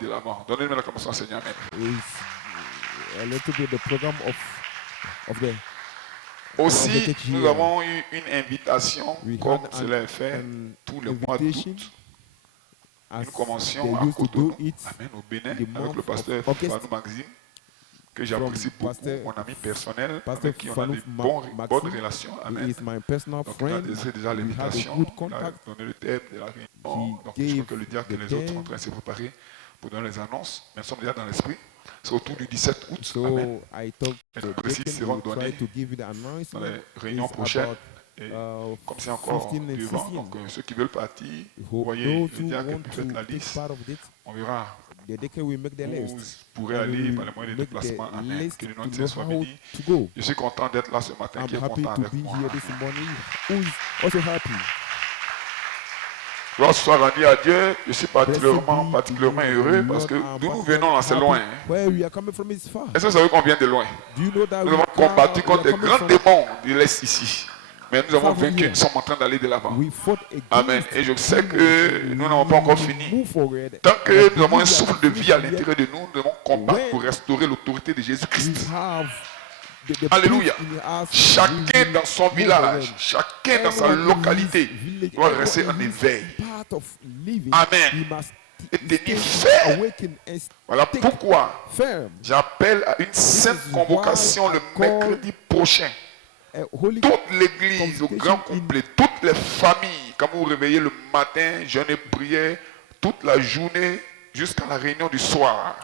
de l'avant. Donnez-moi la commençation, Seigneur. Amen. Is a little bit the program of the Aussi, nous avons eu une invitation, We comme had cela est fait an tous les mois invitation d'août. as Une convention they à used to do Cotonou, it Amen, au Bénin, in the avec month le pasteur of August Fanou Maxime, que j'apprécie from beaucoup, Pastor- mon ami personnel, Pastor avec qui on a Fanou des Maxime. bonnes relations. He Amen. is my personal Donc, il a friend. déjà We had a l'invitation, good il a contact. donné le thème de la réunion. He Donc, je crois gave que le diacre et the les autres sont en theme. train de se préparer pour donner les annonces. Mais nous sommes déjà dans l'esprit. C'est autour du 17 août. So Amen. I thought Les the précises deacon seront will try données to give you the dans announcement. les réunions It's prochaines. about Et comme c'est encore 15 and devant, 16. donc ceux qui veulent partir, vous Who- voyez Those le who diacre, want puis faites la to take liste. part of it, On verra. the deacon will make the Vous list. pourrez And aller we par les moyens de make the déplacement. Amen. list Que le nom to de know Dieu soit how béni. to go. Je suis content d'être là ce matin. I'm Qui est happy content to avec be moi? here this morning. Who is also happy? Gloire soit rendue à Dieu. Je suis Blessed particulièrement be the heureux Lord, parce que I'm d'où nous particularly venons là, c'est loin. happy. Hein. Where we are coming from is far. Est-ce que vous savez qu'on vient de loin? Do you know that Nous we avons combattu are contre des coming grands from- démons de l'Est ici. Mais nous avons Far from vaincu, here. nous sommes en train d'aller de l'avant. We fought against Amen. Et je sais que demons. nous n'avons pas encore We fini. move forward. Tant And I que nous avons un believe souffle we de are vie à finished l'intérieur de nous, nous devons combattre When pour restaurer l'autorité de yet. Jésus-Christ. We have the Alléluia. proof in us. Chacun dans son Move village, forward. chacun dans sa Everyone in localité his village, doit everyone rester in en his éveil. part of living, Amen. he must Et tenir stay ferme. awakened and Voilà stick pourquoi firm. j'appelle à une sainte is convocation why le I call mercredi prochain. Holy Toute l'église au grand convocation in- complet, toutes les familles, quand vous vous réveillez le matin, jeûne et prière, toute la journée jusqu'à la réunion du soir.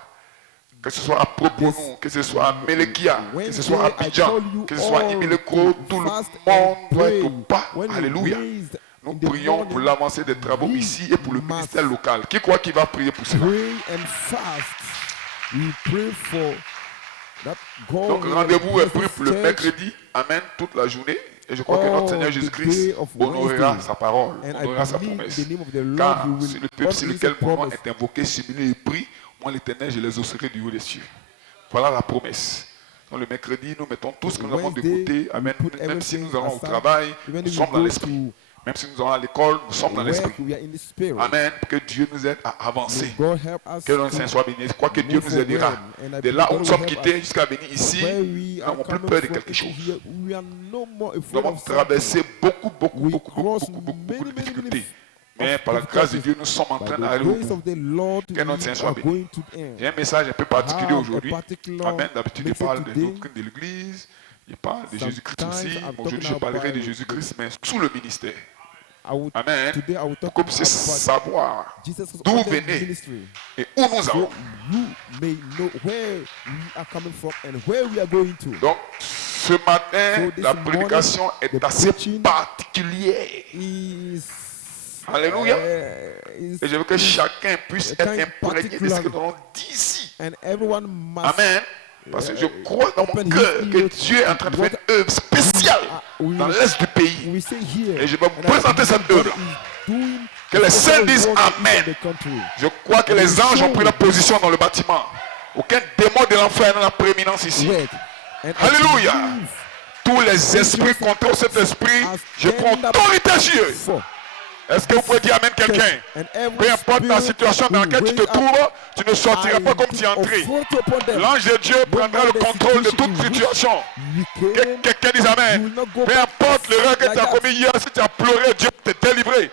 Que ce soit à Proponou, que ce soit à Melekia, que ce soit à Abidjan, que ce soit à Imileko, tout le monde doit être au pas. Alléluia. Nous prions pour l'avancée des travaux ici et pour le ministère local. Qui croit qu'il va prier pour cela? Pray and fast. We pray for that God. Donc will rendez-vous est bless pris this pour le church. mercredi. Amen. Toute la journée. Et je crois que notre Oh, Seigneur the Jésus-Christ day of honorera Wednesday. sa parole, And I honorera sa believe promesse. in the name of the Lord, Car He will sur le peuple sur honor lequel His mon nom promise. est invoqué, simulé et pris, moi l'Éternel, je les osserai du haut des cieux. Voilà la promesse. Donc le mercredi, nous mettons tout ce que nous avons Wednesday, d'écouter. Amen. we put Même si everything nous allons au aside, travail, even nous if we sommes dans go l'esprit. to Même si nous allons à l'école, nous sommes dans l'esprit. work, we are in the spirit. Amen. Que Dieu nous aide à avancer. May God help us Que le Saint to soit béni. Je crois que Dieu move nous aidera. forward. And I De believe là où God nous will sommes help quittés us. jusqu'à venir ici, Where we nous are n'avons plus coming peur de from quelque chose. here, we are no more Nous afraid avons of something. traversé beaucoup We de cross difficultés. many Mais par la grâce de Dieu, nous sommes en By train the d'aller au grace bout. of the Lord, Que notre we Saint soit are béni. going to end. J'ai un message un peu particulier Have aujourd'hui. a particular Amen. D'habitude, je message parle de today. doctrine de l'Église. Je parle de Jésus-Christ Sometimes aussi. I'm Mais aujourd'hui, je talking parlerai de about Jésus-Christ, mais sous le ministère. I would, Amen. today I will Pour talk que vous puissiez about savoir Jesus' d'où vous ordained venez ministry. et où nous So allons. you may know where we are coming from and where we are going to. Donc, ce matin, So this la morning, prédication est the assez preaching particulière. Is Alléluia. is- Et je veux que chacun puisse être kind imprégné de ce que nous avons dit ici. and everyone must Amen. Parce que je crois dans mon open cœur his que ears Dieu est en train de faire what une œuvre spéciale we- dans l'est du pays. we say here. Et je vais And I présenter believe cette God œuvre. is doing Que les a saints special disent work in Amen. the country. Je crois que les anges ont pris la position dans le bâtiment. Aucun démon de l'enfer n'a la prééminence ici. Word. And I Alléluia. believe Tous les esprits contre cet esprit, je prends autorité sur eux. for Est-ce que vous pouvez dire Amen quelqu'un? and every Peu importe la spirit situation dans who laquelle tu te raise up, trouves, tu ne sortiras I pas comme tu es do entré. authority upon them. L'ange de Dieu prendra le contrôle de toute situation. You Que came, quelqu'un dise you Amen. will not go Peu back importe l'erreur que like tu as that. commis hier, si tu as pleuré, Dieu t'a délivré.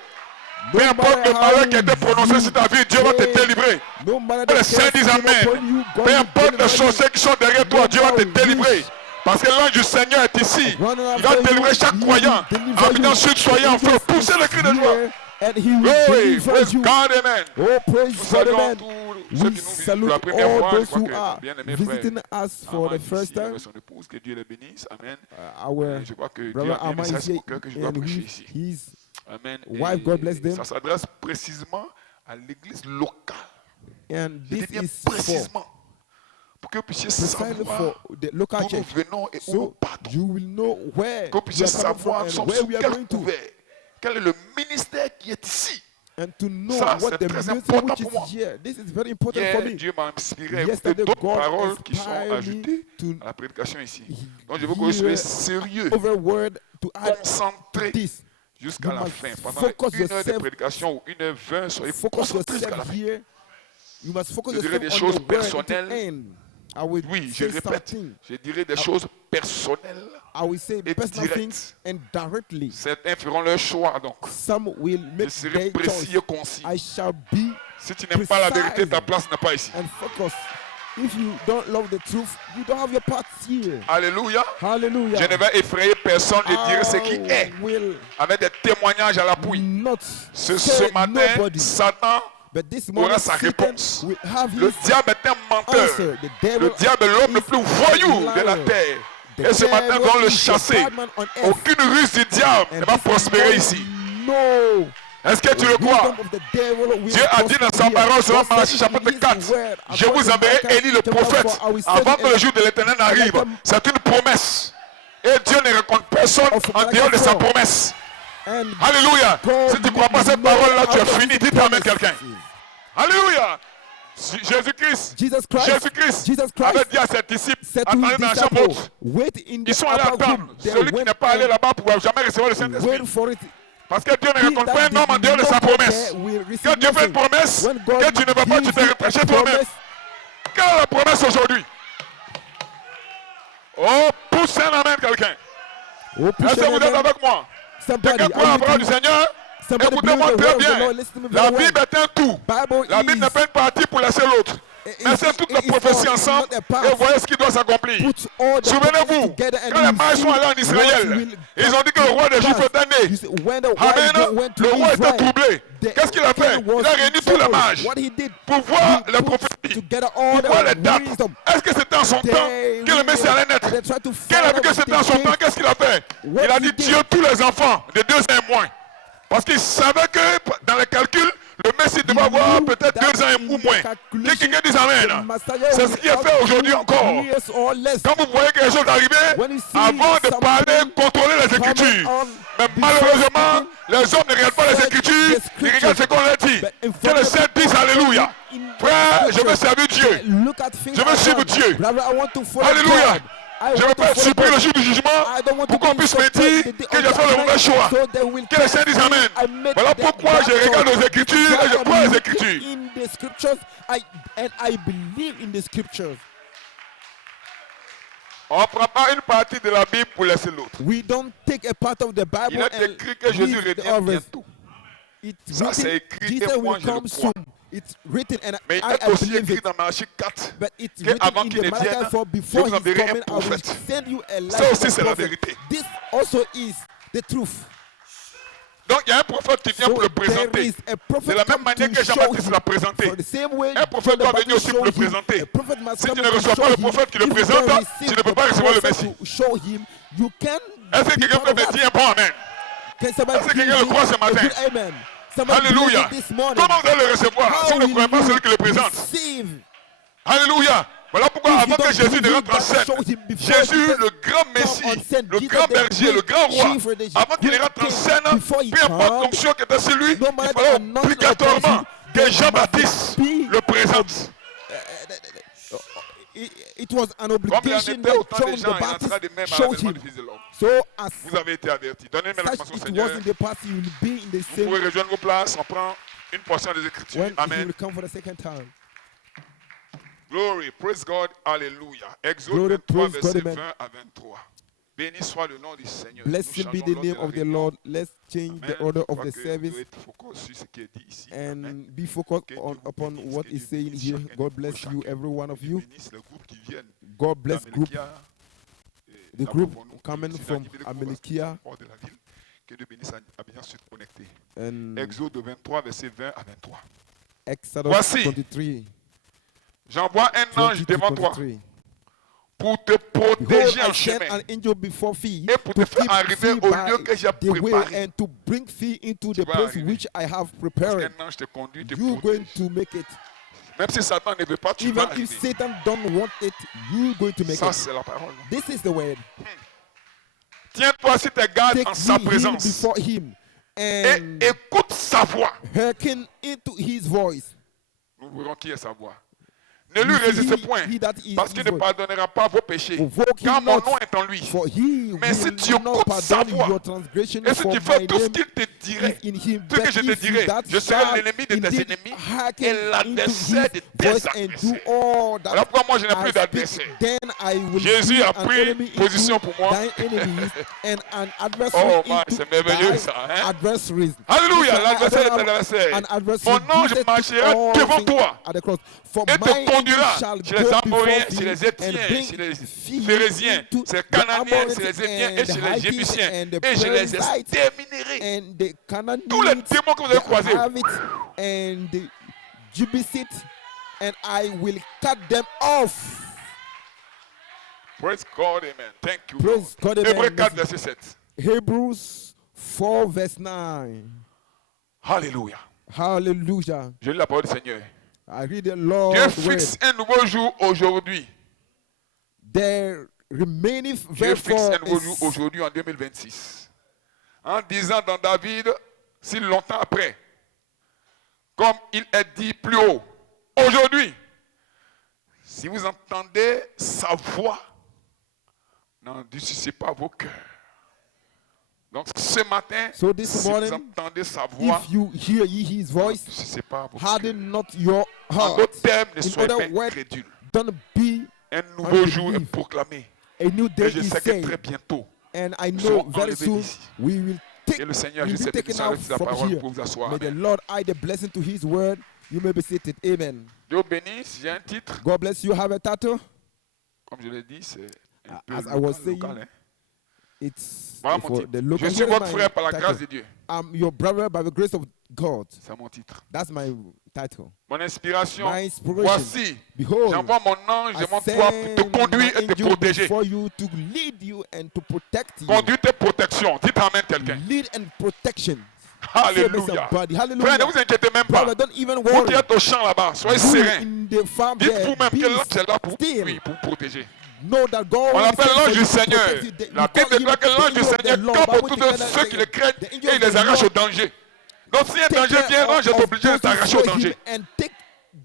Peu No importe matter le how malheur qui a été you prononcé sur ta vie, Dieu va te pray, délivrer. no matter Que the les saints curse disent came Amen. upon you, God Peu will importe les deliver you. sorciers qui sont derrière toi, No Dieu va te matter délivrer. which Parce que l'ange du Seigneur est ici. one Il va délivrer chaque croyant. Abidjan Sud, soyez en feu. Poussez le cri de joie. here, and he will Oui, deliver praise you. God, Amen. Oh, praise Nous God, saluons amen. tous ceux We qui nous visitent pour salute la première all fois. Je those crois who que are bien-aimé visiting frère us for the Armand first ici, avec time. son épouse, que Dieu les bénisse. Amen. Our Et je crois que Dieu brother a mis un Armand message is sur here, mon cœur que je dois and prêcher ici. his Amen. wife, God bless them. Ça s'adresse précisément à l'église locale. and Je dis this bien is for précisément pour que vous puissiez precisely savoir for the local d'où nous church. venons et où nous So partons. you will know where Que vous we puissiez are coming savoir from nous sommes and where sous we are quel going to, couvert. Quel est le ministère qui est ici? and to know Ça, what c'est the très ministry important which pour moi. is here. This is very important for Hier, me. Dieu m'a inspiré à écouter Yesterday, d'autres God paroles qui sont inspired me ajoutées to à la prédication ici. Donc je veux que vous soyez sérieux, over word to add concentrés this. jusqu'à You la must fin. Pendant focus une heure de yourself- prédication ou 1h20, soyez Focus concentrés jusqu'à la yourself fin. here. You must focus Je dirais des yourself on choses the word at the personnelles. end. I will Oui, je say répète, something. je dirais des choses personnelles I will say et personal things directes. and directly. Certains feront leur choix, donc. Some will Je make serai their précis choice. et concis. I shall be Si tu n'aimes pas la vérité, precise ta place n'est pas ici. and focus. If you don't love the truth, you don't have your part here. Alléluia. Hallelujah. Je ne vais effrayer personne, je dirai ce qui est, I will avec des témoignages à l'appui. not Ce scare matin, nobody. Satan But this aura morning, sa Satan réponse. will have Le his diable est un menteur. answer. The devil Le diable est l'homme le is plus voyou a de la liar. terre. The Et ce matin, nous devil allons le is the chasser. bad man on earth. Aucune ruse du diable And ne va this prospérer morning, ici. No. Est-ce que tu le crois? Wisdom of the devil will Dieu a dit dans sa prosper. parole, selon God Malachie said in chapitre his 4, word, je vous according to enverrai Malachi Élie le chapter prophète 4, I will send avant que you le jour de l'Éternel n'arrive. C'est une promesse. Et Dieu ne rencontre personne en dehors de sa promesse. and Alléluia. God Si tu ne crois pas will cette know parole-là, tu es out of fini. his Dis amen promises. quelqu'un. Alléluia. Jésus-Christ. Jesus Christ Jésus-Christ avait dit à ses disciples, said to his attendez dans la chambre disciples, haute. wait in the Ils sont allés upper attendre. room. They Celui qui went n'est pas allé and là-bas ne pourra jamais recevoir le wait Saint-Esprit. for it. Parce que Dieu ne He rencontre that pas un homme en did dehors de not sa get promesse. there will Quand receive Dieu fait une nothing. promesse, When God que tu ne veux pas, tu gives te you retranches a toi-même. promise, Quelle est la promesse aujourd'hui? Oh, pousse un amen quelqu'un. oh, push Est-ce que vous it êtes again. avec moi? Somebody, Quelqu'un croit la are you parole du with me? Seigneur? Somebody Écoutez-moi believe the très word of the bien. Lord. Listen to me La very well. Bible est un tout. Bible La Bible is n'est pas une partie pour laisser l'autre. Mettez toutes les it's prophéties all, ensemble not a part. et voyez ce qui doit s'accomplir. Put all the Souvenez-vous, prophecies together and quand les you mages see sont allés en what Israël, will ils ont dit que le roi des Juifs était né. You see, when the Amen. wise went to Le roi était Israel, troublé. the Qu'est-ce qu'il a fait? king was Il a réuni tous les troubled. mages What he did, pour voir he les put prophéties, together all pour voir les the dates. wisdom. Est-ce que c'était en son temps que le Messie allait naître? They tried to Quand il a vu find que out c'était the en son temps, date. qu'est-ce qu'il a fait? What Il a he dit did. Dieu tous les enfants de 2 ans et moins. Parce qu'il savait que dans les calculs, le Messie devait avoir knew peut-être that 2 ans in ou the moins. calculation, Quelqu'un dit Amen. the Messiah C'est ce will qui est fait have aujourd'hui 2 encore. years or less. Quand vous voyez quelque chose arriver, When you see avant de parler, something contrôlez les coming Écritures. on Mais before malheureusement, speaking, les hommes ne regardent pas les search Écritures, the ils regardent ce qu'on leur dit. But in Que front le of Saint dise people, Alléluia. in the Frère, je veux scriptures, servir Dieu. look at things Je veux I've suivre done. Dieu. Brother, I want to follow Alléluia. God. I Je ne want veux to pas être follow surpris God. le jour du jugement I don't want pour to qu'on be puisse me surprised dire the day que of j'ai fait le judgment, mauvais choix. so they will Que le Saint dise Amen. I made Voilà the pourquoi bad je regarde choice. aux Écritures et je I crois am aux looking Écritures. in the scriptures, and I believe in the scriptures. On ne prend pas une partie de la Bible pour laisser l'autre. We don't take a part of the Il Bible est and écrit que Jésus leave the revient others. bientôt. It's Ça, c'est written, écrit Jesus et moi, will je le come crois. soon. It's written and Mais il I est aussi believe écrit it. dans Malachie 4 But it's qu'avant written in qu'il the ne Malachi vienne, 4 je before vous he's enverrai un coming, I will prophète. send you a Ça light aussi, c'est la prophet. vérité. This also is the truth. Donc il y a un prophète qui vient So pour le there présenter. is a De prophet la même come manière to que show Jean-Baptiste him. l'a présenté. For the same way Un prophète John the doit venir Baptist aussi pour le showed him, présenter. a prophet must Si come tu ne to reçois show pas le him. prophète qui le If you présente, don't tu receive ne peux the pas recevoir le prophet Messie. to show him, you can Est-ce que be quelqu'un part peut of me that. dire un bon Amen? Can somebody Est-ce que please quelqu'un le give croit ce a matin? good amen? Somebody Alléluia. believe it this morning. Comment vous allez le recevoir si How on ne croit pas will celui qui le you présente? receive? Alléluia. Voilà pourquoi If avant you que don't Jésus ne believe rentre en that, scène, show him before Jésus, Jesus le grand come Messie, on scène, le Jesus grand the berger, le great grand roi, chief of the avant qu'il great rentre en king, scène, before he peu importe come, l'onction qui était sur lui, no il matter the fallait anointing obligatoirement upon him, que there Jean-Baptiste must be le présente. It was an Comme il en obligation était that autant John de the gens, il en Baptist sera de même à showed l'avènement him. du Fils de l'homme. So as Vous avez été avertis. Donnez-moi such l'acclamation, it was Seigneur. in the past, you will be in the Vous same pouvez rejoindre vos places. On prend une portion des Écritures. when he Amen. will come for the second time. Glory, praise God, Alléluia. Exode Glory, 23, praise God, verset amen. 20 à 23. Béni soit le nom du Seigneur. Blessed Nous be changeons the l'ordre name de la of the réunion. Lord. Let's change Amen. the order Je of crois the que service vous devez être focus sur ce qui est dit ici. Amen. and be focused Que on, Dieu vous upon bénisse, what que is Dieu saying bénisse here. chacun God de bless vous, you, chacun. every one of Dieu you. bénisse le groupe qui viennent God bless group, d'Amérikia, the là-bas group pour nous, coming ici dans from Guinée-Congo, Amelikia hors de la ville. Que Dieu bénisse Abidjan Sud connecté. and Exode 23, verset 20 à 23. Exodus Voici. 23. J'envoie un 20 ange to devant toi 23. pour te Behold, protéger I en send chemin an angel before thee et pour te to faire keep arriver thee au by lieu que j'ai the way préparé. and to bring thee into the vas place arriver. which I have Parce prepared. qu'un ange te conduit, te You're going protège. to make it. Même si Satan ne veut pas, tu vas Even if arriver. Satan don't want it, you're going to make Ça, it. c'est la parole. This is the word. Tiens-toi si tes gardes Take en sa thee in présence before him et and écoute sa voix. hearken into his voice. Nous verrons qui est sa voix. Ne lui You see, résistez point, he that is parce qu'il ne evil. pardonnera pas vos péchés, Provoke car him mon not, nom est en lui. for he Mais si will tu not écoutes sa pardon voix, your transgression, et si for tu my fais tout ce name qu'il te dirait, is in him. ce que But je te if you dirai, that je serai shall l'ennemi de tes indeed ennemis hearken et into l'adversaire his de tes voice and do adversaires. all that Voilà pourquoi moi je n'ai I plus speak, d'adversaire. then I will Jésus be a an pris enemy position into pour moi. thine enemies and an adversary Oh, man, into c'est merveilleux thy ça. Hein? adversaries. Alléluia, Listen, l'adversaire I est don't have l'adversaire. an adversary. Mon ange Jesus marchera took all devant things toi at the cross. For et my te angel conduira shall chez les go Amoriens, before chez thee les and Étiens, bring chez les thee Phérésiens, into chez les the Cananéens, chez les Amorites Étiens et and chez the les Hittites Jébusiens. and the Et je les Perizzites exterminerai. and the Tous les Canaanites, démons que vous avez the croisés. Havites and the Jebusites, and I will cut them off. Praise God, amen. Thank you. Praise Lord. God, amen. Hébreux 4, verset 7. Hebrews 4 verse 9. Alléluia. Hallelujah. Je lis la parole du Seigneur. I read the Dieu Lord's word. fixe un nouveau jour aujourd'hui. There remaineth Dieu fixe therefore un nouveau jour aujourd'hui en 2026. En disant dans David, si longtemps après, comme il est dit plus haut, aujourd'hui, si vous entendez sa voix, n'endurcissez pas vos cœurs. Donc ce matin, So this si morning, vous entendez sa voix, if you hear ye his voice, n'endurcissez pas vos cœurs. harden not your En heart. d'autres termes, ne In soyez pas other words, incrédules. don't be Un nouveau jour est unbelief. proclamé. A new day Et je is sais que saying, très bientôt, and I nous know serons very enlevés soon d'ici. we will take, Et le Seigneur, will je be sais que taken vous out avec sa from parole here. pour vous asseoir. May the Amen. Lord add a blessing to his word. You may be seated. Amen. Dieu bénisse, j'ai un titre. God bless you. Have a title. Comme je l'ai dit, c'est un peu As I was saying, local, hein. It's Voilà mon for titre. the local. Je suis Here is votre my frère par la title. grâce de Dieu. I'm your brother by the grace of God. C'est mon titre. That's my title. Mon inspiration, My inspiration. voici, Behold, j'envoie mon ange I devant toi send pour te conduire my et te angel protéger. before you to lead you and to protect you. Conduite et protection. Dites amen quelqu'un. Lead and protection. Alléluia. Somebody. Frère, ne Hallelujah. vous inquiétez même pas. Brother, don't even Vous worry. qui êtes au champ là-bas, soyez You serein. in the farm Dites there, vous-même be que l'ange est là pour, still. oui, pour protéger. Know that God On is l'appelle sent for l'ange you du to Seigneur. protect you. La You Bible call déclare him que l'ange the du angel of the Seigneur Lord. campe Bible autour de declare ceux qui le craignent the angel et il of the les arrache au Lord danger. Donc si un take danger care vient, l'ange est of obligé de those who t'arracher au fear him danger. and take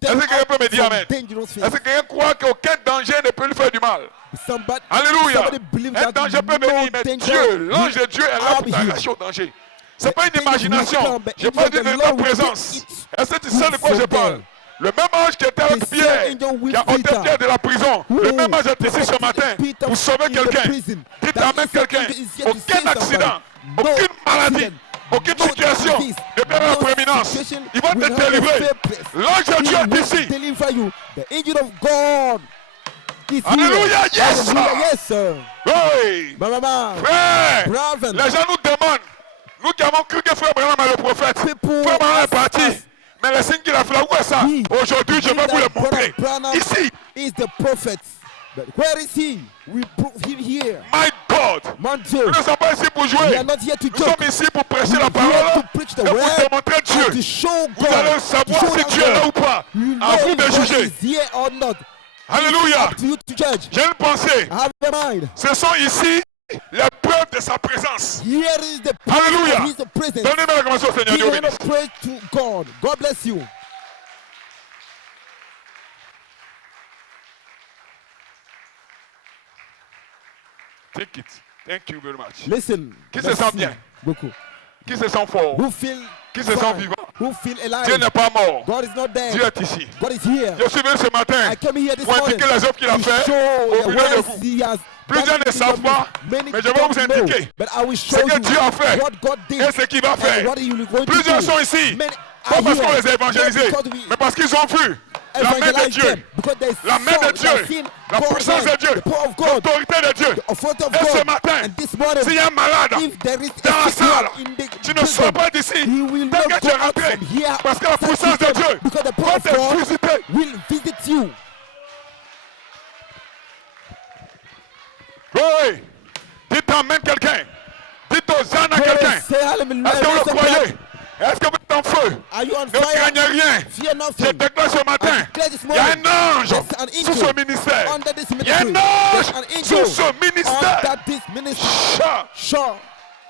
Est-ce them que quelqu'un peut me out dire from amen? dangerous Est-ce things. que quelqu'un croit qu'aucun danger ne peut lui faire du mal? Somebody Alléluia. believe Un that danger peut no venir, mais danger Dieu, l'ange will de Dieu est là harm pour him. t'arracher au danger. C'est pas une The angel will imagination. come, the Je angel parle of d'une the véritable Lord will présence. take it Est-ce que tu sais de quoi je from parle? there. Le même ange qui était avec The same Pierre, angel with qui a ôté Peter, Pierre de la prison, le même ange est ici ce protected matin Peter pour sauver in the quelqu'un. prison. Dites That amen is the quelqu'un. angel is here to Aucun save accident, somebody. aucune maladie, accident, aucune no situation disease, ne perd la no prééminence. situation Il va will te have a délivrer. fair place. L'ange de Dieu He est will ici. deliver you. The angel of God is Alléluia, here. yes, sir. Hallelujah, yes, sir. Oui. Mama, Frère, Braven. les gens nous demandent, nous qui avons cru que Frère Branham est le prophète, People Frère Branham est ask parti, us. mais les signes qu'il a fait là, où est ça? He Aujourd'hui, je vais vous les that Brother montrer. Branham Ici, is the prophet. But where is he? We prove him here. my God, Man, nous ne sommes pas ici pour we jouer. are not here to Nous joke. sommes ici pour prêcher We la are here parole to preach the et pour word démontrer and to Dieu. show Vous God. allez To savoir show si that Dieu est là God. ou pas. You À vous know de if God juger. is here or not. Alléluia. Up to you to judge. J'ai une pensée. Have a mind. Ce sont ici les preuves de sa présence. Here is the Alléluia. presence. He is the presence. Donnez-moi la commence au Seigneur. Dieu Give a bénisse. praise to God. God bless you. Take it. Thank you very much. Listen. Qui se merci sent bien? beaucoup. Qui se sent fort? Who feel Qui se sent fine? vivant? Who feel Dieu alive? n'est pas mort. God is not dead. Dieu est ici. God is here. Je suis venu ce matin I came here this pour morning indiquer les œuvres qu'il a to fait show au the milieu de works vous. he has Plusieurs done ne in savent your pas, midst. Many mais je vais don't vous know, indiquer but I will show ce que you Dieu a fait what God did et ce qu'il va and faire. what he will going to Plusieurs do. sont ici, Many pas are parce qu'on here, les a évangélisés, not because we mais parce qu'ils ont vu la main de evangelize Dieu, them, because they la main saw, de they have Dieu, seen la God's puissance de hand, Dieu, the power of God, l'autorité de Dieu. the authority of Et ce God. matin, And this morning, s'il y a un malade if there is dans la a sick man salle, in the tu ne sors prison, pas d'ici. he will Dès que not tu go es out rentré, from here, parce que la puissance de Dieu because the power va of te God visiter. will visit you. Oui. Dites amen quelqu'un. Dites aux ânes à quelqu'un. Say hallelujah. Est-ce que vous le croyez? Est-ce que vous êtes en feu? Are you on Ne fire? craignez rien. Fear Je nothing. déclare ce matin, I declare this il y a morning, un ange there's an sous angel ce ministère. under this Il y a un ministry. ange There's an sous angel ce ministère. under this ministry. Chat. Sure,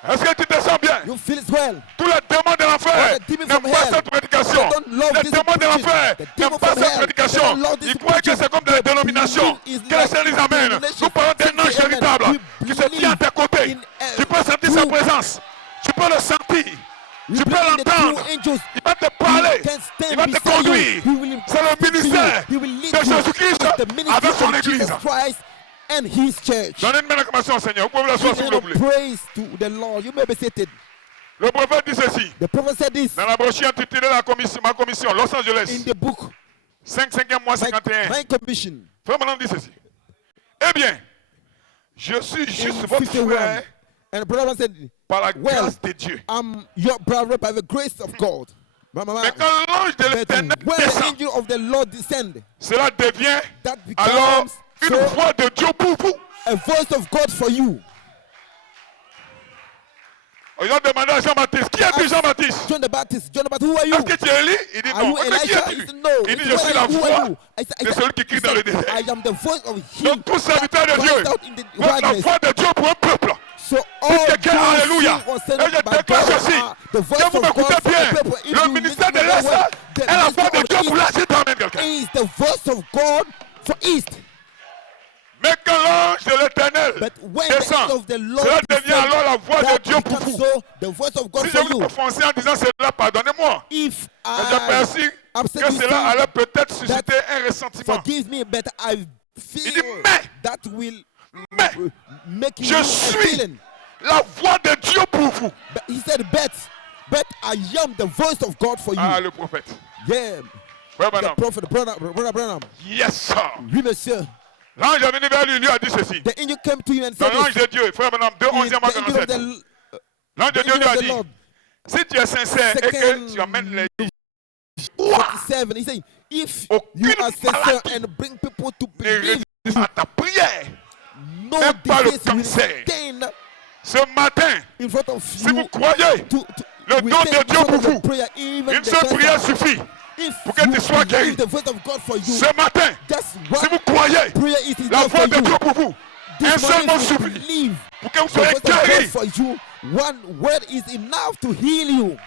Est-ce que tu te sens bien? you feel it well. Tous les démons de All l'enfer the demon n'aiment from pas hell. cette prédication. They don't love Les this démons de preaching. l'enfer The n'aiment demon pas from cette hell, prédication. they don't love this Ils croient que preaching. c'est comme des They dénominations. believe Que le it's Seigneur les amène. denomination. Nous parlons d'un ange Amen. véritable We qui se tient à tes côtés. in, Tu peux sentir sa true- présence. Tu peux le sentir. we Tu peux believe in the true l'entendre. angels. Il va te parler. He can stand Il va te beside you. conduire. He will C'est le speak to you. ministère He will lead de you. Jésus-Christ It's the ministry avec son of église. Jesus Christ and his church. Donnez une belle acclamation au Seigneur. Vous pouvez vous asseoir si vous le Giving voulez. praise to the Lord. You may be seated. Le prophète dit ceci. The prophet said this Dans la brochure intitulée ma commission, Los in Angeles, the book, 5e mois my 51. my commission. Frère Branham dit ceci. Eh bien, je suis juste In votre 51. frère And the brother said, par la well, grâce de Dieu. I'm your brother by the grace of God. Mais quand l'ange de But l'éternel when the descend, angel of the Lord descend, cela devient that alors becomes une so voix de Dieu pour vous. a voice of God for you. Ils ont demandé à Jean-Baptiste, qui est Jean-Baptiste? John the Baptist, who are you? Est-ce que tu es Élie? Il dit Are non. you Mais qui Elijah? He es-tu? said, no. Il He dit, said, je suis la who are voix you? de celui qui crie dans le désert. I am the voice of him Donc, tout serviteur de that Dieu, cries out in the donc la wilderness. voix de Dieu pour un peuple. So all quelqu'un, those alléluia. who are sent Et je by déclare God ceci. are the voice Que of vous God m'écoutez for bien. the people. If Le you ministère listen de to the l'Est word, the est la voix ministry de of Dieu pour East l'Est. Amen, quelqu'un. is the voice of God for East. Mais quand l'ange de l'éternel But when the descend, angel of the Lord cela devient descends, alors la voix de that Dieu pour becomes vous. so the voice of God Si je for vous you. offensez en disant cela, pardonnez-moi. If Mais I j'aperçus upset que you, cela saying, allait peut-être susciter un ressentiment. forgive me, but I Il feel dit, mais, that will mais, make you je a suis feeling. la voix de Dieu pour vous. But he said, but I am the voice of God for you. Ah, le prophète. Yeah, Frère the Branham. prophet, brother Branham. Yes, sir. Oui, monsieur. L'ange est venu vers lui, lui a dit ceci. The angel came to you and Dans said l'ange this. de Dieu, frère Branham, 2, The 11e à angel of 47. the, L'ange de the Dieu lui angel a of the dit, Lord, si tu es sincère et que tu amènes les 47, he said, if you are sincere and bring people to believe, à ta prière, no même pas le disease will cancer. stand Ce matin, in front of si you. vous croyez, le We don stand de in Dieu front pour of your vous, prayer, even une the seule prière cancer. suffit If pour que tu sois you guéri. believe the voice of God for you, Ce matin, that's si what vous croyez, prayer is la enough voix for de you. Dieu pour vous, un This seul morning, mot if you suffit believe pour que vous the soyez voice of God guéri. for you, one word is enough to heal you.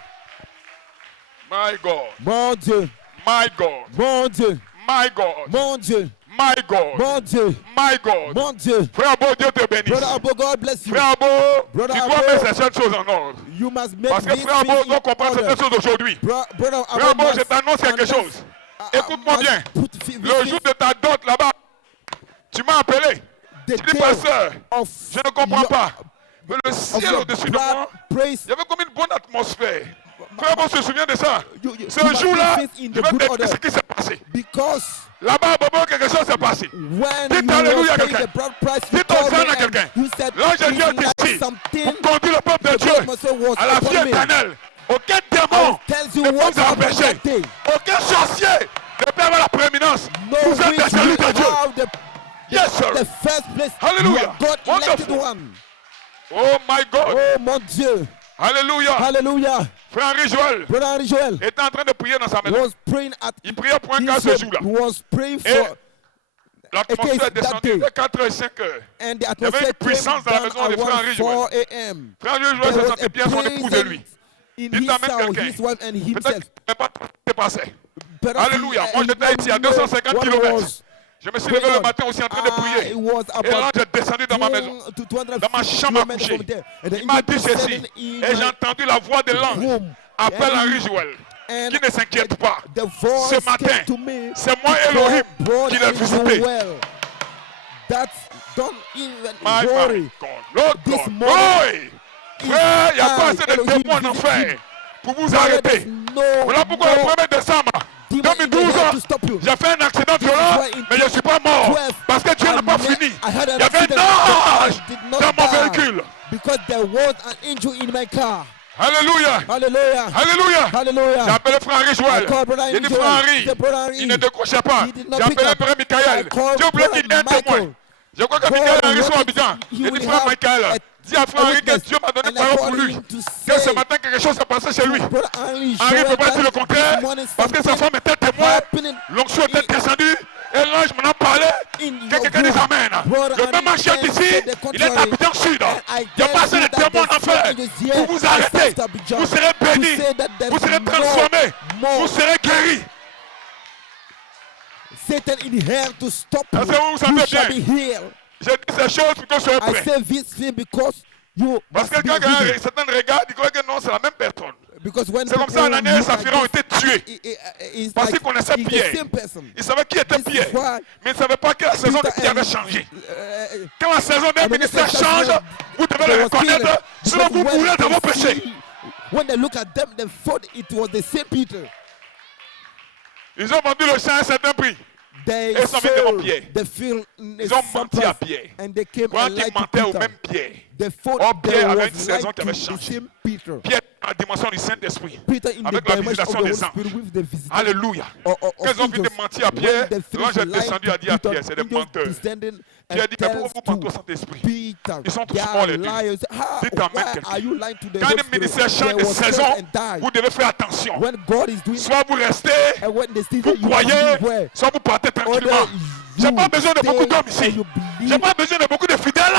My God, Mon Dieu, my God, mon Dieu, my God, mon Dieu, my God, mon Dieu, my God. mon Dieu. Frère Abo, Dieu te bénisse. Brother Abo, God bless you. Frère Abo, Brother tu dois Abo, mettre certaines choses en ordre. You must make Parce que these Frère Abo things doit in comprendre order. certaines choses aujourd'hui. Brother Frère Abo, must je t'annonce quelque understand- chose. Écoute-moi must bien. put Le jour de ta dot là-bas, tu m'as appelé. the Tu dis, day pasteur, of je ne comprends your- pas. Mais le of ciel your au-dessus de blood moi, praise. il y avait comme une bonne atmosphère. Frère Abo se souvient de ça. You Ce must jour-là, do things in je the vais good te dire order. ce qui s'est passé. Because Là-bas, Bobo, quelque chose s'est passé. when Dites you alléluia were paying quelqu'un. the blood price, you Dites told me hosanna and quelqu'un. you said L'ange de Dieu it's like est ici something pour conduire le peuple de the Dieu blood muscle was à la vie upon me. éternelle. Aucun démon tells you ne what peut happened empêcher. that day. Aucun sorcier ne peut avoir la prééminence. No Vous êtes witch des élus will de Dieu. have Yes, sir. the first place. Hallelujah. You are God elected Wonderful. one. Oh my God. Oh mon Dieu. Alléluia. Hallelujah. Frère Henri Joël Brother Henry Joel était en train de prier dans sa maison. was praying at Il priait pour un his cas ce home. jour-là. He was praying Et for l'atmosphère est that descendue day. de 4 h 5 h. and the avait atmosphere une came puissance dans la down maison de Frère Henri around Joël. 4 a.m. Frère Henri Joël There se was sentait a bien son épouse et lui. presence in Dites his amen house, quelqu'un. his wife and Peut-être himself. qu'il ne savait pas ce qui s'est passé. But Alléluia. Moi j'étais ici à 250 km. Je me suis levé le matin aussi en train de prier. I was Et l'ange about est descendu dans ma maison. Dans ma chambre à coucher. Il m'a dit ceci. Et j'ai entendu la voix de l'ange. Appelle Henri Joël. Qui ne s'inquiète pas. Ce matin, c'est moi Elohim qui l'ai visité. That's don't even My worry. God. Lord This God. morning Oui. Frère, il n'y a pas assez de Elohim démons en visited enfer you. pour vous There arrêter. is no Voilà pourquoi le 1er décembre demon in the 2012, world to stop you. j'ai fait un accident violent, why in mais je ne suis pas mort. 12, Parce que Dieu n'a pas I fini. had an Il y avait accident, un but ange I did not dans mon die. véhicule. Because there was an angel in my car. Alléluia. Hallelujah. Alléluia. J'ai Hallelujah. appelé frère Henri Joël. I called Brother J'ai dit Henry frère Joel. Henri. The Brother Henry. Il ne décrochait pas. He did not J'ai pick appelé up. frère Michael. I called J'ai oublié Brother qu'il y ait un témoin. Michael. Je crois que God Michael Henri soit wanted habitant. he J'ai will dit frère have Michael. a- Dis à frère Henri que witness. Dieu m'a donné And I parole pour called lui. him to Que ce say, matin quelque chose s'est passé chez lui. Brother Henry Henri ne peut pas that dire le contraire. this morning Parce que sa something femme était témoin. happening L'onction était in- descendue. Et l'ange m'en a parlé. in Que your quelqu'un dise home. Amen. Brother Le même Henry ange qui est said ici, the il est contrary. habitant sud. And I Il n'y a tell pas assez you de that démons en there's enfer pour vous arrêter. Vous serez bénis, vous serez transformés, vous serez guéris. Satan in here to stop you. Est-ce que vous vous You sentez shall be bien? healed. Je dis ces choses pour que vous soyez I prêts. say this thing because you Parce que must be quand obedient. certains regardent, ils croient que non, c'est la même personne. Because when C'est comme people ça, Ananias et look at Saphira ont this, été tués. it's Parce like qu'ils connaissaient it's Pierre. the same person. Ils savaient qui était This is Pierre. why Mais ils ne savaient pas que la saison de Peter Pierre avait and, changé. uh, Quand la saison d'un ministère change, vous devez they le was killed. reconnaître. Sinon, Because vous when mourrez dans they vos péchés. see- when they look at them, they thought it was the same Peter. Ils ont vendu le champ à un certain prix. They Et sont venus devant sold Pierre. the field Ils ont menti à Pierre. and they came Quand and ils lied to mentaient au Peter. même Pierre. They thought Or there Pierre avait was une saison lied qui to avait the changé. same Peter. Pierre, dans la dimension du Saint-Esprit. Peter in the Avec la dimension of visitation the Holy des anges. Spirit with the visitation Alléluia. of Quand ils ont fini de angels. mentir à Pierre, When the l'ange est finished descendu lying et a dit à to Pierre, c'est des Peter, menteurs. angels descending Pierre and dit, mais pourquoi tells vous to mentez au Saint-Esprit? Peter, Ils sont tous they morts, are les deux. liars. Dites amen, Why quelqu'un. are you lying to the Quand Holy un ministère Spirit? change There de was saison, killed and died. vous devez faire attention. When God is doing Soit vous restez, and when the vous croyez, soit vous partez tranquillement. J'ai pas besoin de beaucoup d'hommes ici. J'ai pas besoin de beaucoup de fidèles.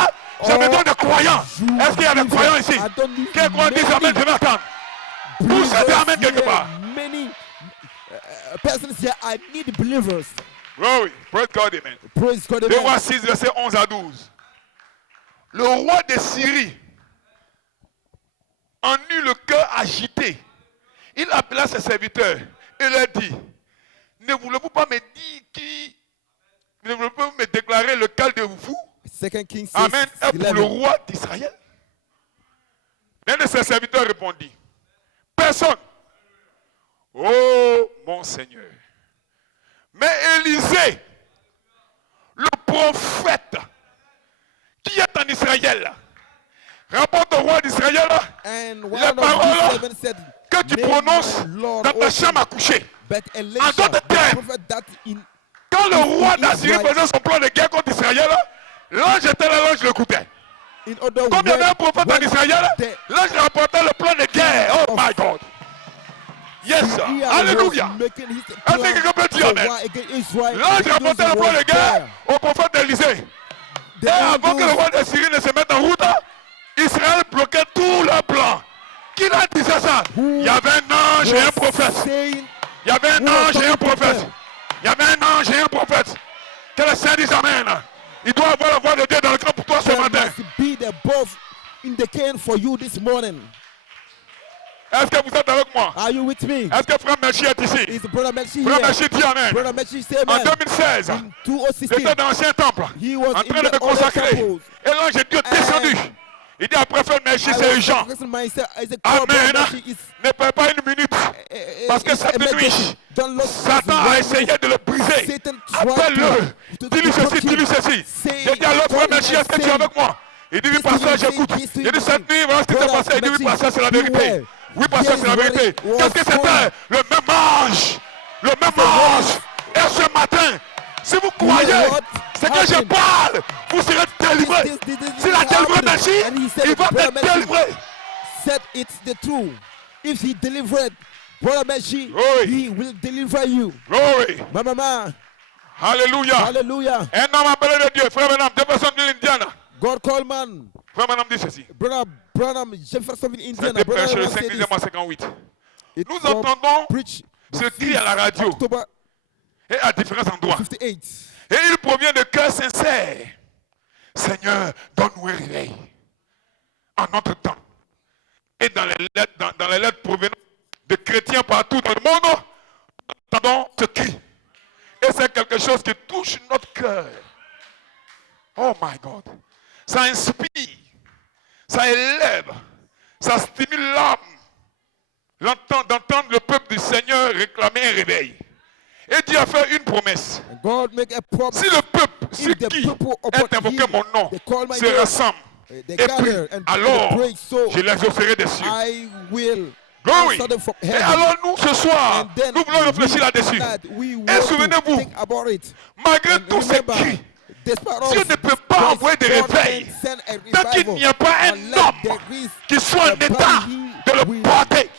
J'ai besoin de croyants. Est-ce qu'il y a des croyants ici? Quel croyant dit amen, je vais attendre. Tous ces amen quelque part. Many persons here, I need believers. Oui, praise God, amen. Praise God. 2 Amen. Rois 6, verset 11 à 12. Le roi de Syrie en eut le cœur agité. Il appela ses serviteurs et leur dit, ne voulez-vous pas me dire qui, ne voulez-vous pas me déclarer lequel de vous, Second Kings 6, amen, est pour 11. le roi d'Israël? L'un de ses serviteurs répondit, personne. Oh mon Seigneur. Mais Élisée, le prophète, qui est en Israël, rapporte au roi d'Israël And les one of paroles these seven said, que tu "Name prononces my Lord dans ta open." chambre à coucher. But En Elisha, d'autres the termes, prophet that in quand le roi d'Assyrie Israël. faisait son plan de guerre contre Israël, l'ange était là, l'ange l'écoutait. other Comme il y avait un prophète en when Israël, the l'ange rapportait le plan de guerre. Oh of my God. Yes, sir. Syria Alléluia. was making his Est-ce que plan quelqu'un peut dire to amen? war against Israel, L'ange the rapportait le angels plan de was guerre there. au prophète d'Élysée. The Et avant que le angels roi d'Assyrie ne se mette en route, Israël bloquait tout leur plan. Qui leur disait ça? Il y avait un ange et un prophète. saying, Il y avait un Who was ange et un talking to prophète. them? Il y avait un ange et un prophète. Que le Seigneur dise amen. Il doit avoir la voix de Dieu dans le camp pour toi ce there matin. must be the both indicating for you this morning. Est-ce que vous êtes avec moi? Are you with me? Est-ce que Frère Melchi est ici? Is Brother Melchi Frère here? Melchi dit amen. Brother Melchi say En amen. 2016, In 2016, j'étais dans l'ancien temple, he was en in train de the me other consacrer. temples. Et l'ange de Dieu est descendu. Il dit après Frère Melchi, I c'est was urgent. focusing myself. I said, "Come, Amen. Brother Melchi is Ne perds pas une minute. Parce que it's cette emergency. nuit, Don't lose Satan one a minute. essayé de le briser. Satan tried Appelle-le. to Dis-lui ceci, block him. dis-lui ceci. Say, J'ai dit à l'autre Frère tell him Melchi, and est-ce que tu es say, avec moi? Il dit oui, this pasteur, to him, j'écoute. say, this to Il dit him. cette nuit, voilà ce qui s'est Brother passé. Il dit oui, Melchi, pasteur, c'est la vérité. beware. Oui, pasteur, c'est la Here's vérité. what Qu'est-ce que was c'était? going. Le même ange. Le même ange. Et ce matin, si vous croyez what ce que je happened? parle, vous serez délivrés. This Si la délivré happened. Melchi, And he said, il va Brother te Melchi délivrer. said it's the truth. If he delivered Brother Melchi, Glory. he will deliver you. Glory. Mama, Hallelujah. hallelujah. Un homme appelé de Dieu, frère Benham, deux personnes de l'Indiana. God called man. Frère Benham dit ceci. Brother Branham, Jeffersonville, Ça a Indiana. été Brother prêché le Branham 5 said décembre this. 58. It Nous was entendons preached ce cri à la radio October et à différents endroits. 58. Et il provient de cœurs sincères. Seigneur, donne-nous un réveil en notre temps. Et dans les lettres provenant de chrétiens partout dans le monde, nous entendons ce cri. Et c'est quelque chose qui touche notre cœur. Oh my God. Ça inspire, ça élève, ça stimule l'âme d'entendre le peuple du Seigneur réclamer un réveil. Et Dieu a fait une promesse. And God make a promise. Si le peuple, If ceux the qui people est upon invoqué him, mon nom, they call my se name, rassemblent they et prient, gather and alors pray, so je les exaucerai des cieux. I will Glory. answer them from Et heaven. alors nous, ce soir, And then nous voulons réfléchir là-dessus. we Et want to souvenez-vous, think about it. malgré And tous ces remember, cris, despite Dieu of ne peut pas Christ, envoyer de God réveil can send a tant qu'il revival n'y a pas un unless homme there is qui soit en a état body de le will porter.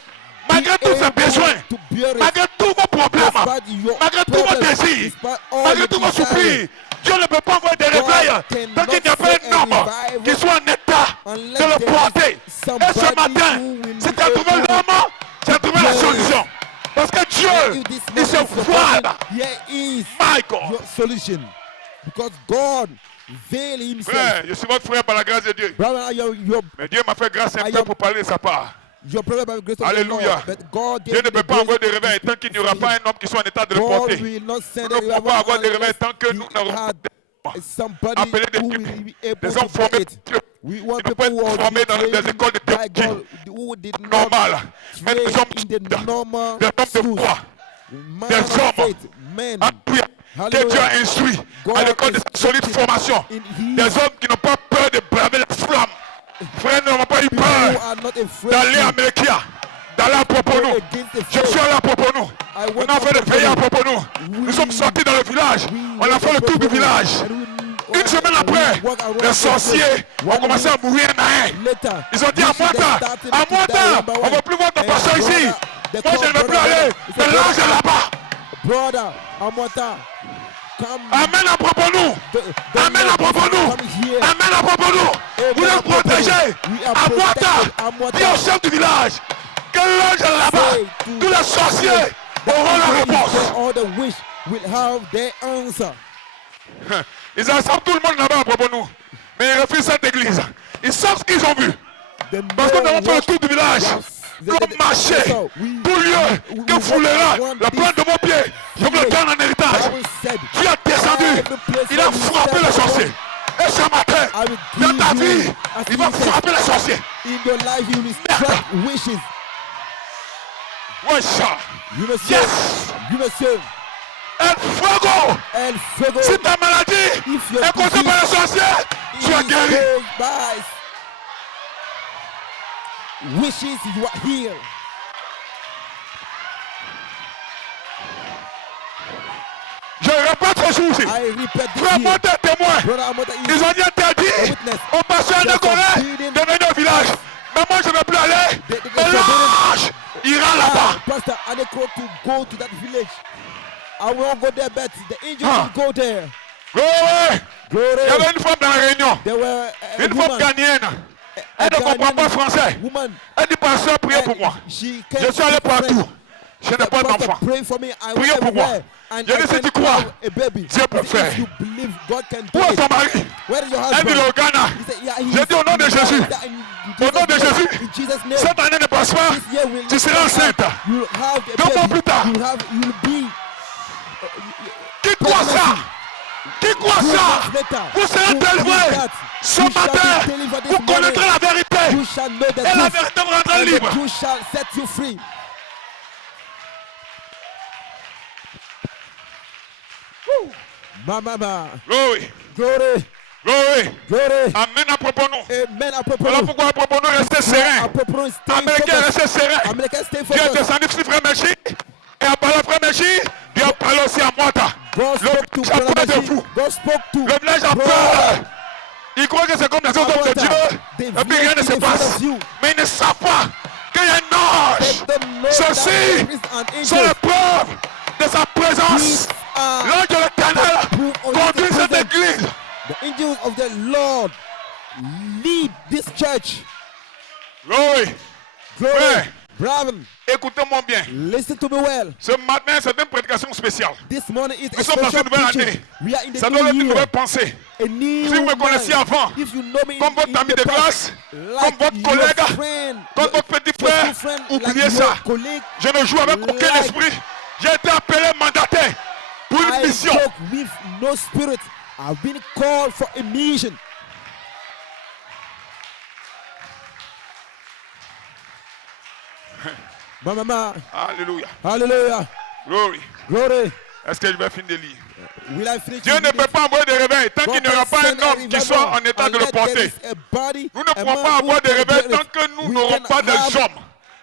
Malgré tous ses able besoins, to bear it. malgré tous vos problèmes, Despite your malgré tous vos problems, désirs, despite all malgré your tous vos desires, soupirs, Dieu ne peut pas envoyer de réveil tant qu'il n'y a pas un homme qui soit en état de le porter. Et ce matin, si tu as trouvé l'homme, tu as trouvé la solution. Parce que Dieu, il se voit. Here is My God. your solution. Because God veiled himself. Frère, je suis votre frère par la grâce de Dieu. Brother, Mais Dieu m'a fait grâce un peu pour parler de sa part. your brother by the grace of Alléluia. the Lord. But God Dieu gave ne the peut pas envoyer de grace réveil tant qu'il n'y aura pas un homme qui soit en état de le God porter. will not send Nous ne pouvons pas avoir de réveil tant que nous he n'aurons had somebody appelé who will be able des to hommes do formés it. de Dieu. We want Ils ne people peuvent who être are formés dans des trained écoles de by théologie God, who did not normales. Mais train des hommes in the normal des hommes de schools. foi, Man des of hommes faith, men, que Dieu a instruit à l'école de solide formation. Des hommes qui n'ont pas peur de braver la flamme. Frères, nous n'avons pas eu people who peur are not afraid d'aller à to Melchia, d'aller à propos nous. against the Je suis faith. allé à propos nous. On a fait de veiller à propos nous. Nous sommes sortis dans le village. On a fait le tour du village. Une semaine après, les sorciers ont commencé à mourir un à un. Ils ont dit à Moita, on ne va plus voir ton pasteur ici. Moi, je ne vais plus aller. Mais l'ange est là-bas. Brother, Amota, come. Amène à propos nous. Amène à propos nous. Amène à propos nous. Vous êtes protégés. À Moita, dis au chef du village que l'ange est là-bas. Tous les sorciers auront la réponse. All the wish will have their answer. Ils assemblent tout le monde là-bas à propos nous. Mais ils refusent cette église. Ils savent ce qu'ils ont vu. Parce que nous avons fait le tour du village. Comme marché, tout lieu que foulera la plante de mon pied. Je vous le donne en héritage. Dieu est descendu. Il a frappé le sorcier. Et ce matin, dans ta vie, il va frapper le sorcier. In your life, you will strike wishes. Ouais, ça. You will Yes. serve. You will serve. El fuego. El fuego. Si ta maladie est causée par le sorcier, tu es guéri. Wishes, you are healed. Je répète ce jour-ci. I repeat this Frère, moi, here. t'es témoin. Brother Amota is Ils ont dit interdit aux pasteurs de Corée de venir au village. Mais moi, je ne vais plus aller. Mais l'ange ira là-bas. Pastor Adeko to go to that village. I won't go there, but the angels will go there. Oui, oui. Glory. Il y avait une femme dans la réunion. There were a Une femme woman, ghanéenne. Elle ne comprend pas français. woman. Elle dit, pasteur, priez pour moi. She Je came suis allé to partout. pray. Je n'ai pas Pastor, d'enfant. pray for me. I Priez went pour moi. everywhere. And Je dis, I si tu can crois, have a baby. Dieu peut If faire. you believe God can do Où est it. ton mari? Where is your Elle dit, husband? le Ghana. He said, yeah, J'ai dit au nom de Jésus. Au nom de Jésus. In Jesus' name. Cette année ne passe pas. This year will Tu seras enceinte. You'll have a 2 mois baby. plus tard. You'll be. Qui croit ça? Qui croit ça? Vous serez délivrés. Ce matin, vous connaîtrez la vérité. You shall know the Et la truth. vérité vous rendra And libre. the truth shall set you free. Mama, Glory. glory, Glory. glory. Amen à propos nous. Amen. À propos Voilà nous. pourquoi à propos nous restez À sereins. propos nous, stay Américains focused. restez sereins. Américains, stay Dieu est focused. descendu sur frère Mechi. Et à parler frère Mechi, Dieu a parlé aussi à Moita. God spoke to Le village a peur de Brother vous. God spoke to Le village a Brother. peur. Ils croient que c'est comme les autres hommes de Dieu. They Et puis rien ne se in front passe. of you. Mais ils ne savent pas qu'il y a un ange. Let them know Ceci that there is an sont angel. les preuves de sa présence. These are L'ange de l'Éternel conduit cette église. the angels of the Lord lead this church. Glory. Glory. Ouais. Bravo. Écoutez-moi bien. Listen to me well. Ce matin, c'est une prédication spéciale. This morning is a Nous sommes dans special une nouvelle preaching. année. We are in the Ça doit être new une year. nouvelle pensée. A new Si vous me connaissiez man. avant, If you know me comme votre in ami the de past, classe, like comme votre your collègue, friend, comme votre petit your frère, true friend, oubliez like ça. your colleague, Je ne joue avec aucun like- esprit. J'ai été appelé mandaté pour une I mission. joke with no spirit. I've been called for a mission. Mama, Alléluia. hallelujah, Glory. glory. Est-ce que je vais finir de lire? Will I finish? Dieu ne peut pas envoyer de réveil tant qu'il n'y aura pas un homme qui soit en état de le porter. Nous ne pouvons pas avoir de réveil tant que nous n'aurons pas des hommes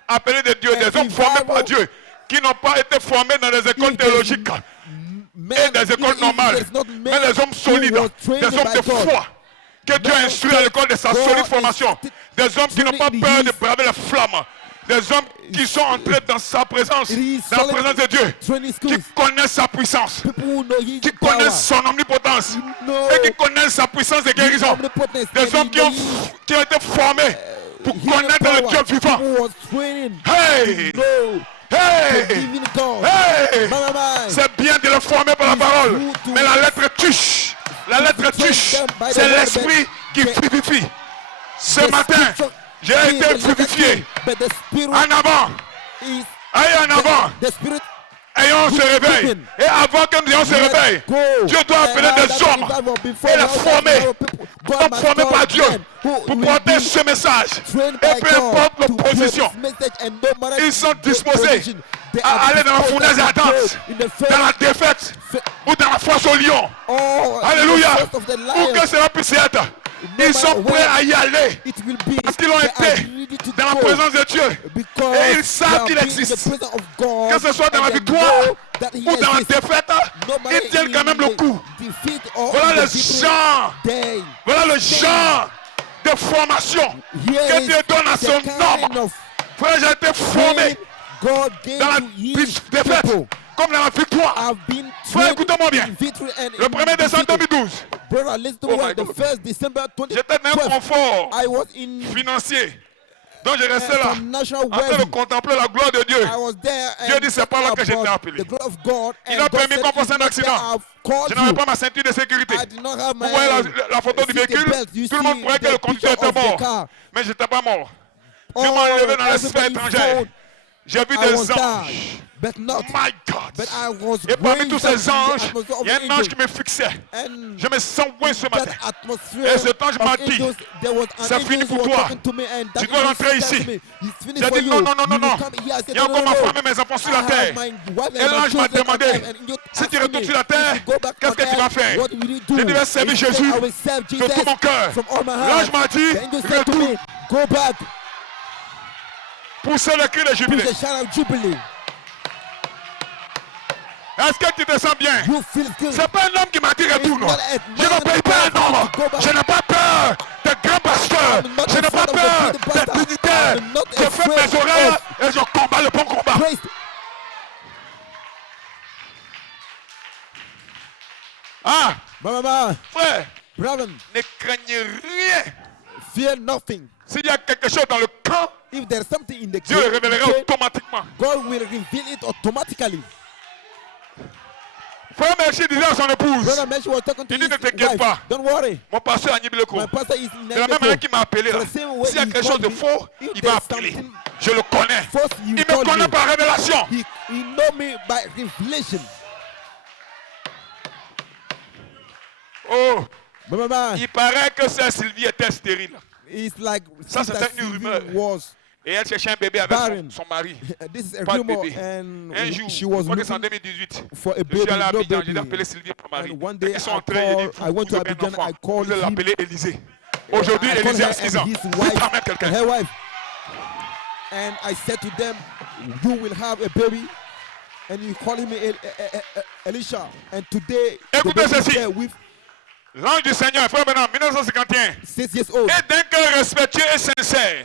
appelés de Dieu, des hommes formés par Dieu, qui n'ont pas été formés dans les écoles théologiques et des écoles normales, mais des hommes solides, des hommes de foi, que Dieu a instruit à l'école de sa solide formation, des hommes qui n'ont pas peur de braver la flamme, des hommes qui sont entrés dans sa présence, dans la présence de Dieu, qui connaissent sa puissance, qui connaissent son omnipotence et qui connaissent sa puissance de guérison. Des hommes qui ont été formés pour healing connaître le power. Dieu vivant. People was training Hey! to know the Hey! living God. Hey! Mama, C'est bien de le former par la parole, true to- mais la lettre touche. La lettre train touche. them by the C'est word, l'esprit qui but vivifie. Ce the matin, scripture j'ai is été the letter vivifié. key, but the spirit En avant. is Allez en avant. the spirit. Ayons se réveille. Et avant que nous ayons se réveille, Dieu doit appeler des hommes et les former. Hommes formés par Dieu pour porter ce message. Et peu importe l'opposition, ils sont disposés à aller dans la fournaise ardente, dans la défaite ou dans la fosse au lion. Alléluia. Pour que cela puisse être. Ils sont prêts à y aller parce qu'ils ont été dans la présence de Dieu et ils savent qu'il existe. Que ce soit dans la victoire ou dans la défaite, ils tiennent quand même le coup. Voilà le genre de formation que Dieu donne à son homme. Frère, j'ai été formé dans la défaite comme dans la victoire. Frère, écoutez-moi bien. Le 1er décembre 2012, Brother, listen to Oh me. my The God. 1st December j'étais dans un 2012, confort I was in financier. Donc je restais là, national en train de wedding. contempler la gloire de Dieu. I was there Dieu and dit, c'est pas là que j'étais about appelé. the glory of God. Il And a God permis said, qu'on fasse "It's un not accident. that I've called Je n'avais you." pas ma ceinture de sécurité. I did not have Vous my voyez la photo du safety véhicule, belt. You tout le monde see croyait que the le conducteur picture était of the mort. car. Mais je n'étais pas mort. Dieu Oh, m'a enlevé dans la sphère everybody étrangère. thought J'ai vu I des was anges. died, but not. My God. But I was Et parmi going tous down ces in the anges, atmosphere of il y a the un ange angels. qui me fixait. And Je me sens loin ce that matin. atmosphere Et cet ange m'a of dit, angels, there was an c'est fini angel pour who was toi. talking to me, and that Tu dois angel rentrer said to ici. me, "It's finished J'ai for dit you. non, non, non, You non, will non. come here." I said, Il y a "No, encore no, ma no. femme et mes enfants sur I la have terre. my wife Et and my l'ange m'a children demandé, on earth, and you si tu ask retournes me, sur la terre, if you go back qu'est-ce on que tu vas earth, faire? what will you do?" Je devais servir He said, Jésus "I will serve de Jesus tout mon cœur. from all my L'ange heart." m'a dit, The angel said to retourne. me, "Go back, Poussez le cri de push jubilé. the shout of jubilee. Est-ce que tu te sens bien? You feel good." C'est pas un homme qui m'a dit retourne. not a Je n'obéis pas à un homme. Go back. Je n'ai pas peur des grands pasteurs. I'm not Je n'ai pas afraid of the peur big pastor. des dignitaires. I'm not Je fais mes afraid oreilles of- et je combats le bon combat. Praise. Ah, Mama, frère, brother, ne craignez rien. fear nothing. S'il y a quelque chose dans le camp, If there's something in the Dieu le game, révélerait automatiquement. God will reveal it automatically. Frère Merchi disait à son épouse, Brother Mesh was talking to Il dit, his ne t'inquiète wife. pas. Don't worry. mon pasteur Agni Bileko, My pastor is in de la même manière qu'il m'a appelé là, For the same way s'il y a he quelque chose de called me, faux, if il va there's appeler. something Je le connais. false, you Il me call connaît me. par révélation. He know me by revelation. Oh, Mama, il paraît que sœur Sylvie était stérile. it's like Ça, Sister c'était une Sylvie rumeur. was. Et elle cherchait un bébé avec Barren. son mari. This is a Pas de rumor, bébé. and Un jour, she je was crois que c'est en looking 2018. for a Je baby, suis allé à no Abidjan, j'ai baby. appelé Sylvie pour mari. And one day Ils sont I entrés, il dit, called- I went to vous avez un Abidjan, enfant. I called Vous him. l'appelez Élisée. Aujourd'hui, I called Élisée a her 6 and ans. his Vous wife, parlez quelqu'un. her wife. And I said to them, "You will have a baby." And you call him Elisha. And today, the Écoutez baby is ceci. there with L'ange du Seigneur, frère Bernard, 1951. 6 years old. Et d'un cœur respectueux et sincère.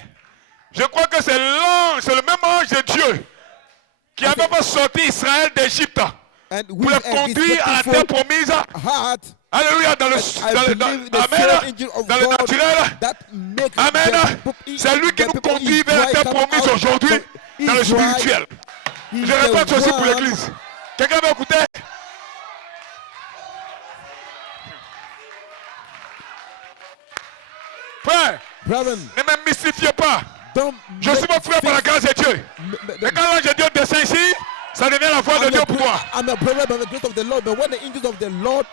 Je crois que c'est l'ange, c'est le même ange de Dieu qui avait pas sorti Israël d'Égypte And pour with le a conduire à la terre respectful promise. heart, Alléluia, dans le, I dans le, believe dans, the Amen, fear angel of dans le God naturel. that makes Amen. the people- C'est lui qui the nous people conduit vers la Israel terre coming promise out aujourd'hui from dans le Israel. spirituel. He's Je répète the ceci pour one- l'église. Quelqu'un veut écouter? Frère, Brother, ne me mystifiez pas. don't Je suis mon frère par la grâce de Dieu. Mais quand l'ange de Dieu descend ici, ça devient la voix de Dieu pour toi. I'm a brother by the grace of the Lord, but when the angels of the Lord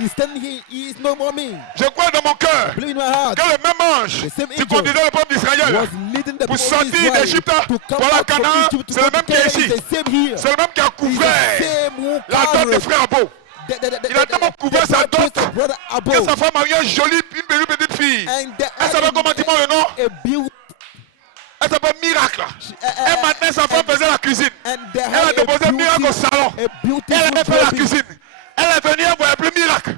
is standing here, he is no more me. Je crois dans mon cœur Believe in my heart. que le même ange The same qui angel conduisait le peuple d'Israël Was leading the pour people of sortir Israel d'Égypte to come pour la out from Canaan, Egypt to c'est le come même to qui est Canaan. ici. It's the same here. C'est le même qui a He's the couvert same who la dot de carried frère Abo. Il a tellement couvert sa dot brother que above. sa femme a eu une jolie, une belle petite fille. And Elle s'appelle comment dis-moi le nom? a beauty. Elle s'appelle Miracle. Un matin, sa femme faisait la cuisine. And they Elle a had déposé Miracle au salon. a Elle beautiful avait fait la baby. cuisine. Elle est venue, elle voyait plus Miracle.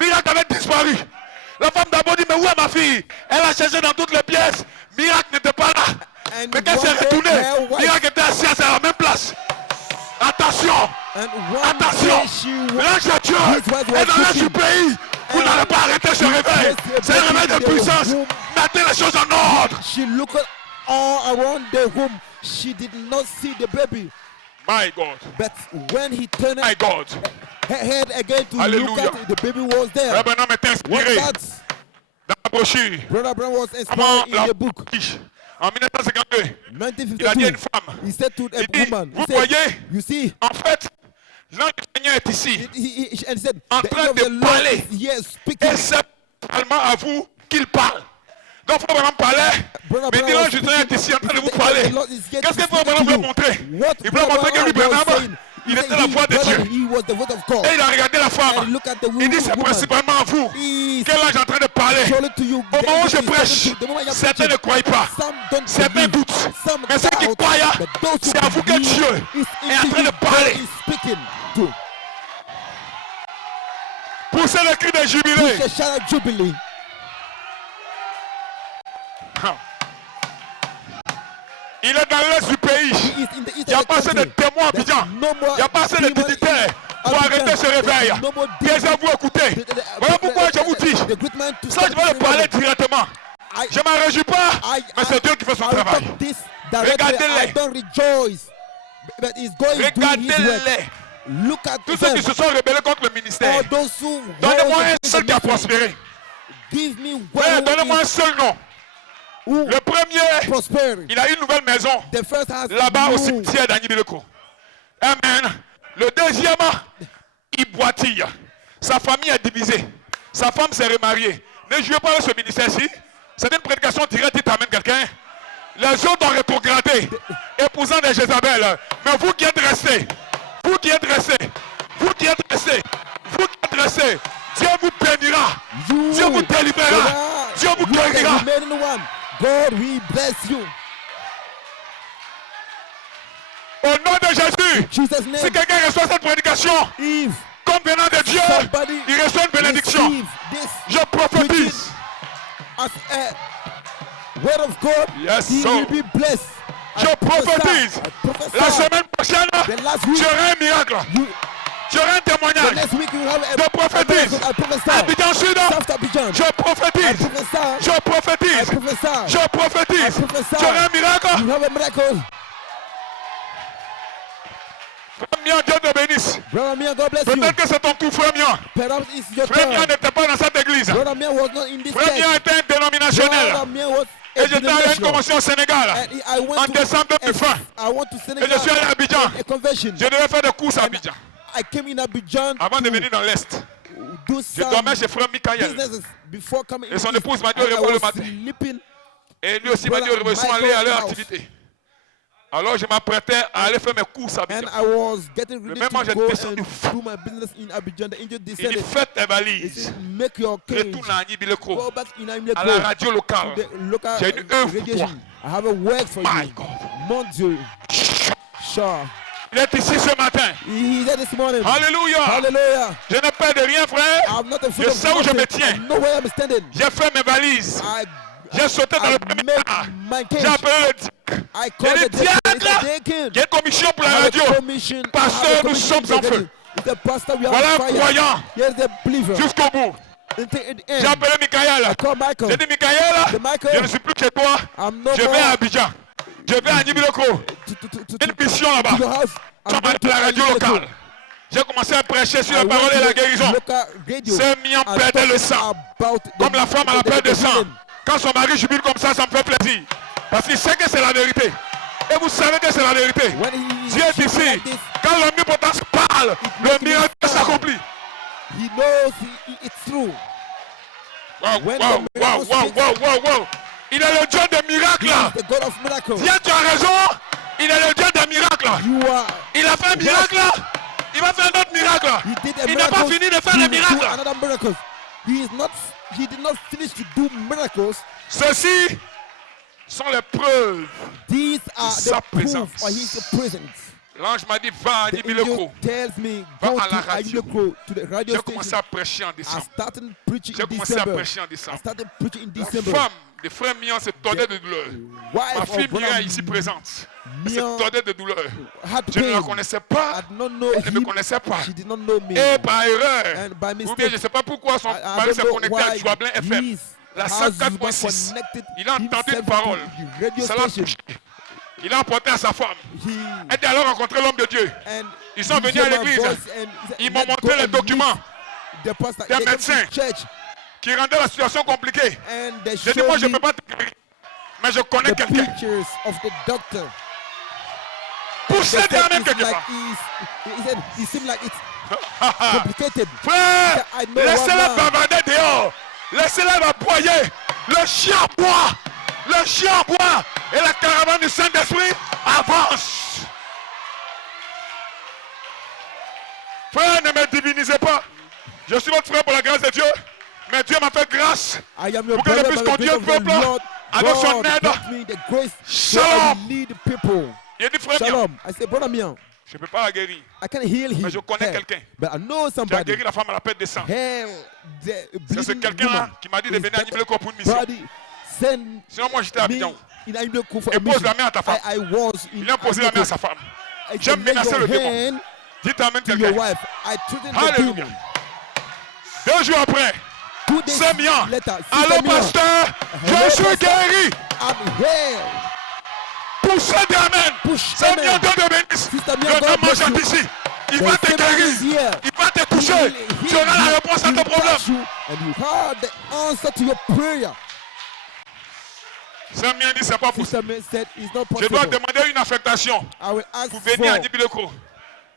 Miracle avait disparu. La femme d'abord dit, mais où est ma fille? Elle a cherché dans toutes les pièces. Miracle n'était pas là. And Mais quand elle s'est one day, retournée, her wife- Miracle était assise à la même place. Attention, And one attention. day she was L'ange de Dieu His wife was est dans l'est du cooking. pays pour And la n'a pas arrêté ce réveil. C'est un réveil de puissance. Mettez les choses en ordre. She looked all around the room. She did not see the baby. My God. But when he turned My God. her head again to Hallelujah. look at, the baby was there. Frère Branham est inspiré What that? dans la brochure. Brother Brown was Comment inspired in la the book. en 1952, il a dit à une 1952. femme, He said to a il dit, woman, vous he said, voyez, you see, en fait, l'ange du Seigneur est ici. and he said, En the train angel of de the Lord parler. is here speaking. Et c'est seulement à vous qu'il parle. Donc, Frère Branham parlait, Brother mais Brown dit was l'ange du Seigneur est ici en train de vous speaking. parler. The Lord is here Qu'est-ce to que Frère speak Branham to voulait you. montrer? What Il voulait montrer que lui, Brother Brown was Branham, saying, il he était said la he- voix de brother, Dieu. he was the word of God. Et il a regardé la And femme. look at the Il dit, c'est woman. principalement à vous. He Quel ange est en train de parler? surely to you. Au The moment où angel je is talking prêche, to you. The moment you're certains ne preaching, croient pas. some don't Certains believe, doutent. some Mais ceux qui doubt, croient, but those who c'est à vous que believe Dieu is est en train de indeed parler. God is speaking to. Poussez le cri de Push jubilé. a shout of jubilee. Il est dans l'est du pays. He is in the east Il n'y a of the pas assez de country. témoins à There's Abidjan. no more Il n'y a pas assez de demon dignitaires pour in arrêter ce Abidjan. réveil. There's no more Taisez-vous, écoutez. Voilà pourquoi je vous dis. The great man to Ça, je stop vais le this parler revival. directement. Je ne m'en réjouis pas, mais c'est Dieu qui fait son I will travail. talk this directly. Regardez-les. I don't rejoice, but he's going doing his work. Regardez-les. Look at Tous ceux them. qui se sont rebellés contre le ministère. All those who Donnez-moi un hold seul qui a prospéré. Give me Frère, one donnez-moi un seul nom. who Le premier, prosper. il a une nouvelle maison The first has là-bas au new. cimetière d'Agni Bileko. Amen. Le deuxième, il boitille. Sa famille est divisée. Sa femme s'est remariée. Ne jouez pas avec ce ministère-ci. C'est une prédication directe, il t'amène quelqu'un. Les autres ont rétrogradé, épousant des Jézabel. Mais vous qui êtes restés, vous qui êtes restés, vous qui êtes restés, vous qui êtes restés, Dieu vous bénira. You Dieu vous délivrera. Dieu vous you are the guérira. remaining one. God will bless you. Au nom de Jésus, Jesus' si name. quelqu'un reçoit cette prédication, If comme venant de Dieu, somebody il reçoit une bénédiction. receive this Je prophétise. as a word of God, Yes, he sir. will be blessed. I Je prophesy, prophétise. I prophesy. La semaine prochaine, The last week, j'aurai un miracle. you, J'aurai un the témoignage. next week you have Je prophétise. I prophesy. Abidjan Sud, South Abidjan. je I prophétise. prophesy. Je I prophétise. prophesy. Je prophétise. I prophesy. J'aurai un miracle. You have a miracle. Frère Mian, Dieu te bénisse. Brother Mia, God bless you. Peut-être que c'est ton tour, Frère Mian. Perhaps it's your Frère Mian turn. n'était pas dans cette église. Brother Mia was not in this Frère Mian church. était un dénominationnel. Brother Mia was Et a j'étais allé à une denominational. convention au Sénégal. And I went En to décembre 2020. I went to Et Senegal. je suis allé à Abidjan. A convention. Je devais faire des courses à Abidjan. I came in Abidjan Avant de to venir dans l'Est. do Je some dormais chez Frère Michael. businesses before coming. Et son in. épouse m'a dit au And I réveil le was matin. sleeping. Et lui aussi m'a dit, ils sont allés à leur activité. Alors je m'apprêtais à aller faire mes courses à And Abidjan. I was getting Le ready même to j'ai go descendu. and do my business in Abidjan. The angel Il dit, descended. faites tes He valises. said, make your cage. Retourne à Nibileko, Go back in à la Amileko. radio locale. The local J'ai une œuvre pour toi. radiation. I have a work for My you. God. Mon Dieu. Sure. Il est ici ce matin. He's there this morning. Alléluia. Hallelujah. Je n'ai peur de rien, frère. I'm not afraid Je of sais où je me nothing. tiens. I know where I'm standing. J'ai fait mes valises. J'ai sauté dans I le premier made tas. my J'ai cage. appelé le diacre. I J'ai called dit, the deacon. diacre, Deacon. j'ai une commission pour I la have radio. a commission. Pasteur, I have a nous sommes commission en feu. It's the pastor we Voilà have un fire. croyant Here's the believer. jusqu'au bout. Until the J'ai end. appelé Michael. I call Michael. J'ai dit, Michael, Michael, je ne suis plus chez toi. I'm no Je vais more à Abidjan. Je vais à Nibileko. Une mission là-bas. to the house. Tu I'm m'as going dit la to radio Amileko. locale. J'ai commencé à prêcher sur I la went parole et to la the guérison. local radio. Ce million I perdait le talked sang. about Comme la femme à la perte de sang. healing. Quand son mari jubile comme ça me fait plaisir. Parce qu'il sait que c'est la vérité. Et vous savez que c'est la vérité. When he Dieu est ici. like this, Quand l'omnipotence parle, le miracle s'accomplit. he knows it's true. Wow, When wow, the wow, miracle wow, speaks, wow, wow, wow. Il est le Dieu des miracles. He is the God of miracles. Dieu, tu as raison. Il est le Dieu des miracles. You are. Il a fait un miracle. Il va faire un autre miracle. He did a Il n'a miracle. pas fini de faire He les will do miracles. another miracle. He did not finish to do miracles. Ceci sont les preuves. These are Sa the proof présence. of his presence. L'ange m'a dit, va à The Nibile angel Crow. tells me, Va go à la to radio. Ayimileko, to the radio J'ai commencé station. à prêcher en I décembre. started preaching J'ai in commencé à December. prêcher en I décembre. started preaching in La December. femme de frère Mian se tordait de douleur. Ma Wife fille of Myriam Brother ici présente. Elle se Mian tordait de douleur. had Je ne la pain. connaissais pas. I did not know Elle ne me him. connaissait pas. She did not know me. Et par erreur, And by ou bien mistake, je ne sais pas pourquoi son I mari don't s'est know connecté à why Joablin FM. his La husband 104.6. connected Il a entendu une himself parole. to the radio Ça l'a station. touché. Il a apporté à sa femme. He Elle a alors rencontré l'homme de Dieu. and Ils sont he venus à heard my l'église. voice and he said, Ils m'ont "Let's montré go les and documents meet the pastor." des They came to médecins. church qui rendaient la situation compliquée. and they J'ai dit, moi, showed je ne me peux pas te guérir. Mais je connais the quelqu'un. pictures of the doctor. Poussez They des said mains it's quelque like part. he said it seemed like it's complicated. Frère, I know laissez-les one man. bavarder dehors. Laissez-les aboyer. Le chien boit. Le chien boit. Et la caravane du Saint-Esprit avance. Frère, ne me divinisez pas. Je suis votre frère pour la grâce de Dieu. Mais Dieu m'a fait grâce. I am your Pour que je brother puisse by the conduire grace le of the peuple Lord. avec son God aide. grant me the grace so Shalom. I lead people. Il dit, frère, Mian, Shalom. I say, brother Mian, je ne peux pas la guérir. I can heal him. Mais je connais Hey, quelqu'un but I know qui a somebody. guéri la femme à la perte de sang. Hell, the C'est ce bleeding quelqu'un-là woman qui m'a dit de is venir à that Nibeleko pour une mission. body send Sinon, moi, j'étais à me Abidjan. in Ayimileko for Et a pose mission. la main à ta femme. I was in Il vient poser la main à sa femme. I J'aime said, lay menacer your le démon. hand Dites amen to your quelqu'un. wife. I threatened the Alléluia. demon. 2 jours après, 2 days c'est Mian. later, Allô, Sister Mian, pasteur, Hello, je suis pastor. guéri. I'm here. Poussez des amen. Push C'est amen. Mian, Dieu te bénisse. Sister Mian, Le God grand bless mange you. ici. Il The va te Savior guérir. is here. Il va te toucher. Tu auras la réponse à ton problème. And you heard the answer to your prayer. C'est Mian dit, c'est pas possible. Sister Mian said, it's not Je dois possible. demander une affectation I will ask pour for. venir à Nibeleko.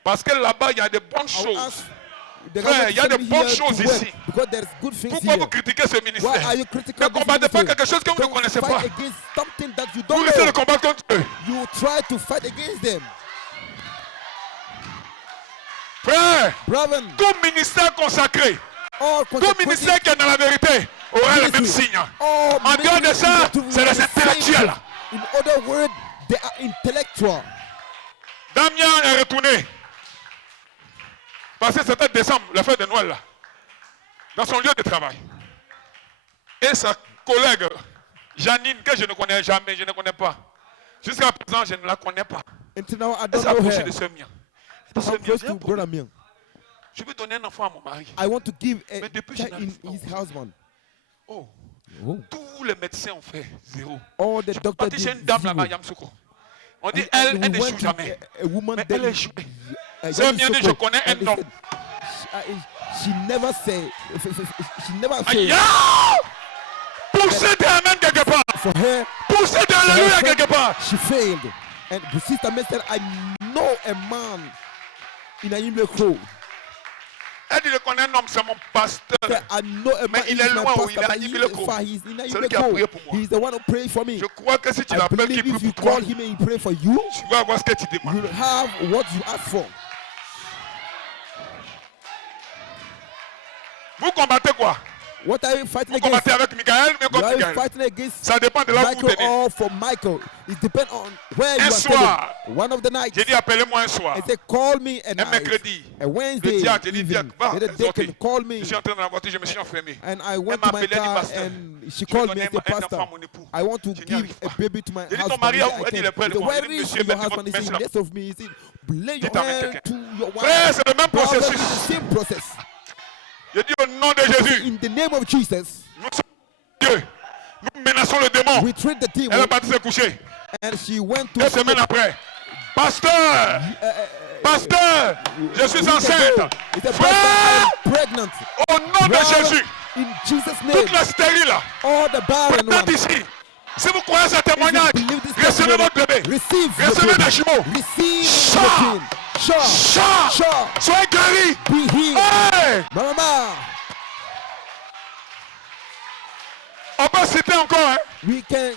Parce que là-bas, il y a de bonnes I will choses. ask the Frère, government il y a to de send me bonnes here choses to work ici. because there's good things Pourquoi vous here. critiquez ce Why ministère? are you critical Ne of this combattez pas ministry? quelque chose que vous ne Don't connaissez fight pas. against something that you Vous don't risquez de know. combattre contre eux. You try to fight against them. Frère, Brethren, tout ministère consacré, all tout ministère qui est dans la vérité aura le même signe. En dehors de ça, c'est les intellectuels. In other words, they are intellectual. Damien est retourné. Parce que c'était décembre, la fête de Noël, là, dans son lieu de travail. Et sa collègue, Janine, que je ne connais jamais, je ne connais pas. Jusqu'à présent, je ne la connais pas. Until now, I Elle don't s'est know approchée her. de ce mien. Elle dit, I'm ce close mien, to Brother Mian. je veux donner un enfant à mon mari. I want to give a Mais depuis, child je in n'arrive pas. his husband. Oh, Oh. tous les médecins ont fait zéro. All the Je suis doctors parti did chez une dame zero. là-bas, Yamsouko. On dit, And elle we n'échoue went to jamais. a woman Mais there elle in- échoue. uh, C'est bien dit, je Yamoussoukro, connais and un they homme. said, she never say, she never Aïe! failed. Poussez des amens quelque part. For her, Poussez des her alléluia friend, quelque part. she failed. And the Sister May said, I know a man in Ayimileko. Elle dit, je connais un homme, c'est mon pasteur. Said, I know a man il he's est my loin, pastor, il est à but Ayimileko. he's in Celui qui a prié Ayimileko. pour moi. He's the one who prayed for me. Je crois que si tu I l'appelles, qu'il believe prie if you pour toi, call him and he pray for you, tu vas avoir ce que tu demandes. you'll have what you ask for. Vous combattez quoi? What are you fighting Vous against? combattez avec Michael, mais You contre are Michael. fighting against Ça dépend de là où vous Michael tenez. or for Michael. It depends on where you Un are soir, standing. One of the nights, j'ai dit, appelez-moi un soir. I said, call me Un at night. mercredi. A Le Wednesday diable, j'ai dit, viens, evening. va, The other day can call me. Je suis entré dans la voiture, je me suis enfermé. And I went Elle to m'a my appelé, elle dit, car pasteur, and she je veux called me donner and said, un enfant Pastor, à mon époux. I want to Je n'y give arrive a pas. baby to my J'ai dit, ton husband. mari, I où est-il? Il est can't. près de He said, moi. J'ai where dit, is monsieur, your mettez husband? votre He main said, sur la- next of me. He said, lay your Dites amen, hand quelqu'un. to your Frère, wife. c'est le même Brother, it's processus. the same process. Je dis au nom de Jésus, In the name of Jesus, nous sommes Dieu. Nous menaçons le démon. we treat the Elle demon est partie se coucher. and she went to 2 semaines après, pasteur, pasteur, je suis enceinte. He said, Frère, Pastor, I'm pregnant. au nom de Brother, Jésus, in Jesus' name, toutes les stériles, all the barren présentes ones, ici, si vous croyez à ce if you témoignage, believe this recevez testimony, votre bébé. receive your Recevez baby. des jumeaux. Receive Chat. your king. Sure. Chat, Sure. soyez guéris. Be healed. Hey, Mama, on peut citer encore, hein? we can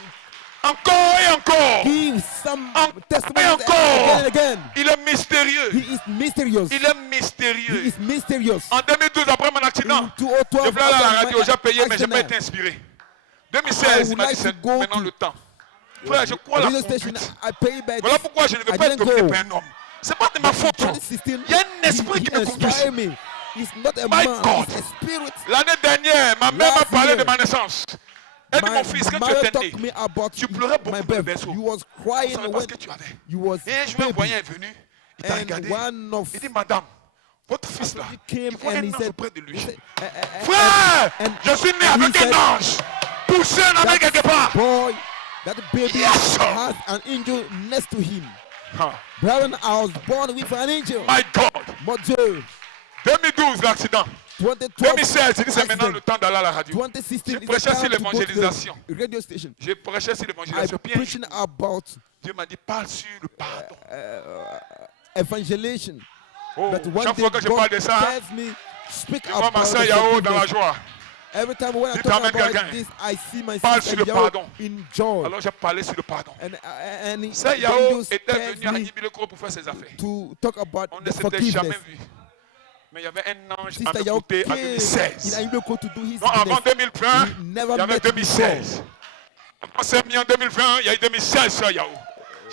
Encore et encore. give some Encore testimonies et encore. again and again. Il est mystérieux. He is mysterious. Il est He mystérieux. is mysterious. En 2012, après mon accident, In 2012, je voulais aller à la after radio, my j'ai payé, mais je n'ai pas accident, été inspiré. I 2016, il would m'a dit, like to c'est go maintenant to le temps. Frère, je crois la radio station. conduite. I pay back. Voilà pourquoi je ne veux I pas être didn't dominé go. par un homme. C'est pas de ma faute. 2016, Il y a un esprit qui me conduit. inspired me. It's not a My man, God. it's a spirit. L'année dernière, ma mère m'a Last parlé year, de ma naissance. Elle dit, My mon fils, quand tu mother étais talked né, me about tu pleurais beaucoup my pour le birth. berceau. You was On crying savait pas when ce que tu avais. you was Et un jour, un baby. voyant est venu, il t'a And regardé. one of Il dit, madame, votre fils là, he came il voit and un he ange said, auprès de lui. he said, Frère, and je suis né and he avec said, un ange. Poussé en Amérique quelque part. boy, that baby Yes, sir. has an angel next to him. Ah, Brother, I was born with an angel. my God. Mon Dieu. 2012, l'accident. 2012, 2016, il dit, c'est maintenant accident. le temps d'aller à la radio. 2016 Je is the prêchais sur time to go to l'évangélisation. the radio station. J'ai prêché sur I'm l'évangélisation. Puis un jour, preaching about Dieu m'a dit, parle sur le pardon. evangelization. Oh, But one chaque day fois que je God parle de ça, tells me, speak je vois ma about soeur the Yao dans la forgiveness. joie. Every time when I Dites talk amen, about quelqu'un. this, I see my Parle sister sur le Yao pardon. in joy. Alors j'ai parlé sur le pardon. And Ça, God Yao just était tells venu à me Nibileko pour faire ses affaires. to talk about On ne the s'était jamais forgiveness. vu. Mais il y avait un ange à Sister mes Yao côtés en came in 2016. Aimleko to do his Non, avant business. 2020, We il never y avait met 2016. On s'est mis en 2020, il y a eu 2016, ça, Yao.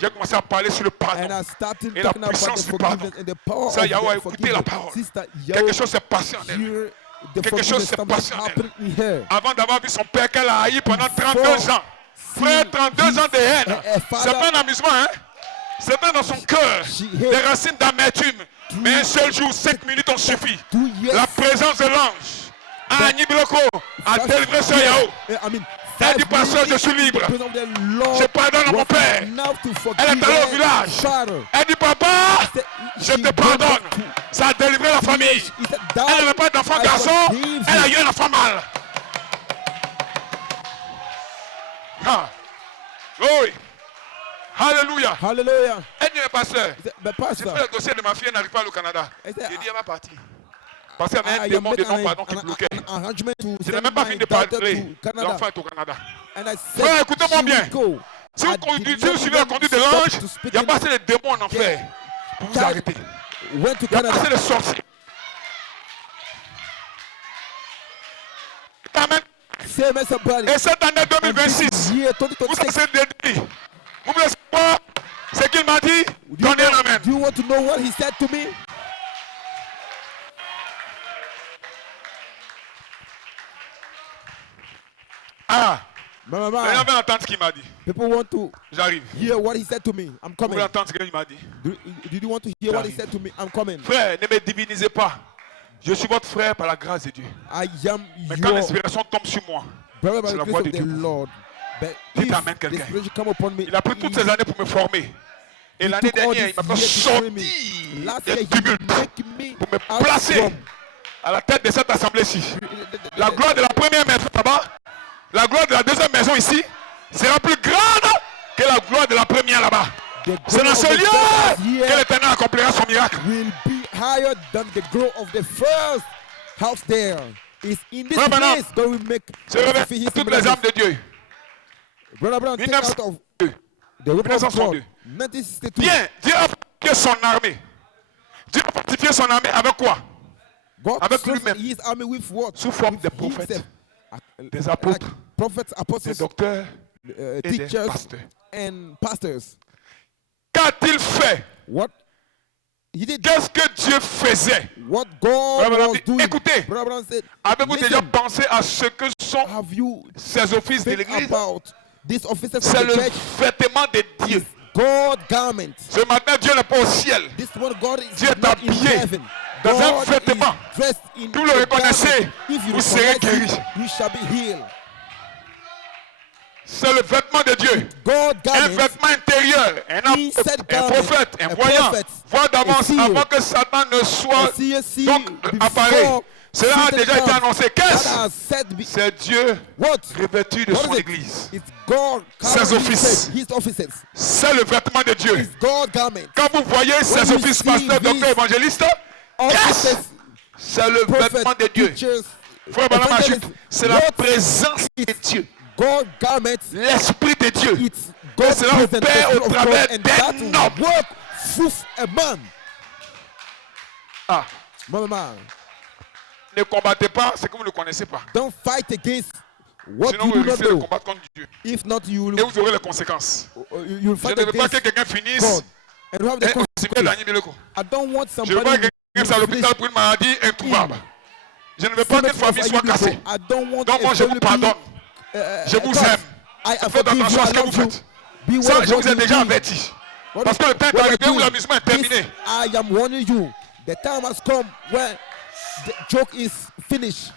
J'ai commencé à parler sur le And pardon. I started Et la talking about the puissance du pardon. forgiveness and the power Ça, of Yao a the écouté la forgiveness. parole. Sister Yao, Quelque chose s'est passé en elle. here, the Quelque chose forgiveness s'est something passé en elle. happened in her. Avant d'avoir vu son père qu'elle a haï pendant 32 ans. Frère, 32 ans de haine. C'est pas un amusement, hein? C'était dans son cœur. Des racines d'amertume. Mais un seul jour, 5 minutes ont suffi. 2 years. La présence de l'ange à Nibiloko a délivré ce Yao. I mean, Elle dit, pasteur, je suis libre. Je pardonne à mon père. Elle est allée au village. Elle dit, papa, je te pardonne. Ça a délivré la famille. Elle n'avait pas d'enfant garçon. Elle a eu un enfant mâle. Ah. Oui. Alléluia. Hallelujah. Elle dit, pasteur, But c'est pastor, le dossier de ma fille, elle n'arrive pas à aller au Canada. I said, J'ai dit, elle va partir. Parce qu'il y avait un I démon am de making non-pardon qui bloquait. an arrangement to Je n'ai send même pas my fini de daughter parler. to Canada. L'enfant est au Canada. And I Frère, said, écoutez-moi she bien. will go. Si vous, I did si vous not suivez la even conduite de stop l'ange, to il speak n'y a in- pas assez de démons en enfer pour vous Child arrêter. Went to Il n'y a pas assez Canada. de sorciers. Amen. Say me somebody. Et cette année And this 2026, year vous 2026. avez dédié. Vous voulez savoir ce qu'il m'a dit? Donnez un amen. Do you want to know what he said to me? Ah, Mama, vous allez entendre ce qu'il m'a dit. people want to J'arrive. hear what he said to me. I'm Vous coming. voulez entendre ce qu'il m'a dit? Did you want to hear what he said to me? I'm coming. Frère, ne me divinisez pas. Je suis votre frère par la grâce de Dieu. I am Mais quand your l'inspiration tombe sur moi, brother by c'est the la grace voix of de the Dieu. Lord. But Dites if amen, the quelqu'un. Spirit come upon me, il a pris toutes ces années pour me former. Et l'année took all dernière, il this m'a fait year to train sortir me. Last des year, he tumultes make me pour me out placer from à la tête de cette assemblée-ci. La gloire de la première maison là-bas, la gloire de la deuxième maison ici, sera plus grande que la gloire de la première là-bas. the C'est glory dans of ce the lieu first que year l'Éternel accomplira son miracle. will be higher than the glow of the first house there. It's in this Frère Branham, place that we make Je révèle his toutes les âmes de Dieu. Brother Brown, take out of 1962. the weapon of 1962. God. 1962. Bien, Dieu a fortifié son armée. Dieu a fortifié son armée avec quoi? God avec strengthened lui-même. his army with what? Sous forme With des prophètes, himself. des apôtres, Like prophets, des apostles, docteurs et des teachers, pasteurs. and pastors. Qu'a-t-il fait? What he did, Qu'est-ce que Dieu faisait? what God Brother Branham was dit, doing. écoutez, Brother Branham said, avez-vous déjà listen, pensé à ce que sont have you ces offices de think l'église? about these officers C'est of the le church? vêtement de Dieu. God garment. Ce matin, Dieu n'est pas au ciel. This one God is Dieu est not in habillé heaven. dans un God vêtement. is dressed in Vous le a reconnaissez, garment. If you vous serez recognize guéri. it, you shall be healed. C'est le vêtement de Dieu. God Un garment. vêtement intérieur, un Inside apôtre, un garment, prophète, un a voyant, prophet, voit d'avance a seer, avant que Satan ne soit A seer donc appareil. Cela a Satan déjà été comes. annoncé. That Qu'est-ce? has said C'est Dieu what? revêtu de What son is it? église. It's God Ses garment, offices. his offices. C'est le vêtement de Dieu. It's God garment. Quand vous voyez ces you offices, see pasteur, these docteur, évangéliste, Offices, c'est le vêtement de prophets, Dieu. teachers, Frère Branham ajoute, evangelists. c'est la What présence de Dieu. God garment. L'esprit de Dieu. It's God's cela presence, opère the Spirit au of travers God, and d'un that homme. work through a man. Ah, Mama, ne combattez pas ce que vous ne connaissez pas. don't fight against what Sinon, you vous do not risquez de know. combattre contre Dieu. If not, Et vous aurez les conséquences. you'll Je fight ne veux pas que against quelqu'un finisse God. and you have the Et aussi bien Daniel Bileko. I don't want Je ne veux pas somebody que quelqu'un soit à l'hôpital pour une maladie introuvable. Je ne veux pas qu'une famille soit cassée. I don't want Donc moi je vous pardonne. Je vous aime. Faites attention à ce que vous faites. Ça, je vous ai déjà averti. Parce que le temps est arrivé où l'amusement est terminé. I am warning you. The time has come when the joke is finished.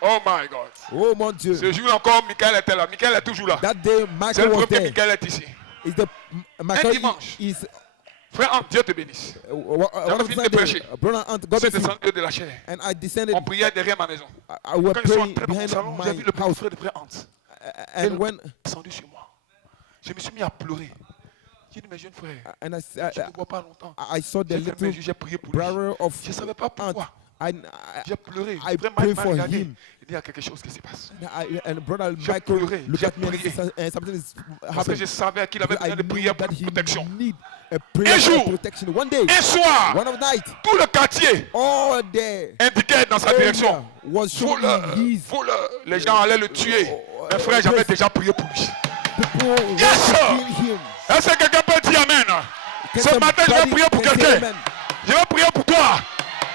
Oh my God. Oh mon Dieu. Ce jour encore, Michael était là. Michael est toujours là. That day, C'est le Michael was premier que there. Michael est ici. Is the Michael dimanche. is Frère Ant, Dieu te bénisse. one of fini the de prêcher. brother Ant, God C'est bless you. descendu de la chair. And I descended. On priait derrière ma maison. I was Quand je suis praying entré dans mon behind salon, j'ai vu my le petit house. frère de frère Ant. And when Descendu sur moi. Je me suis mis à pleurer. J'ai dit, mes jeunes frères, and je ne vois pas longtemps. I saw the J'ai fait mes little yeux, j'ai prié pour lui. brother of Je ne savais pas pourquoi. Ant. J'ai pleuré. I Vraiment, pray il m'a for regardé. him. Il dit, il y a quelque chose qui se passe. And brother J'ai Michael pleuré, looked j'ai at me prié. and something is Parce que happening. je savais qu'il avait I besoin de knew prière pour that he protection. need a prayer Un jour, for protection. One day, un soir, one of night, tout le quartier all day indiquait dans sa direction. was showing Voleur, his voleur. Les gens allaient le tuer. Mes frères, j'avais déjà prié pour lui. people Yes, sir. kill him. Est-ce que quelqu'un peut dire Amen? Can Ce matin, je vais somebody prier pour can say quelqu'un. amen? Je vais prier pour toi.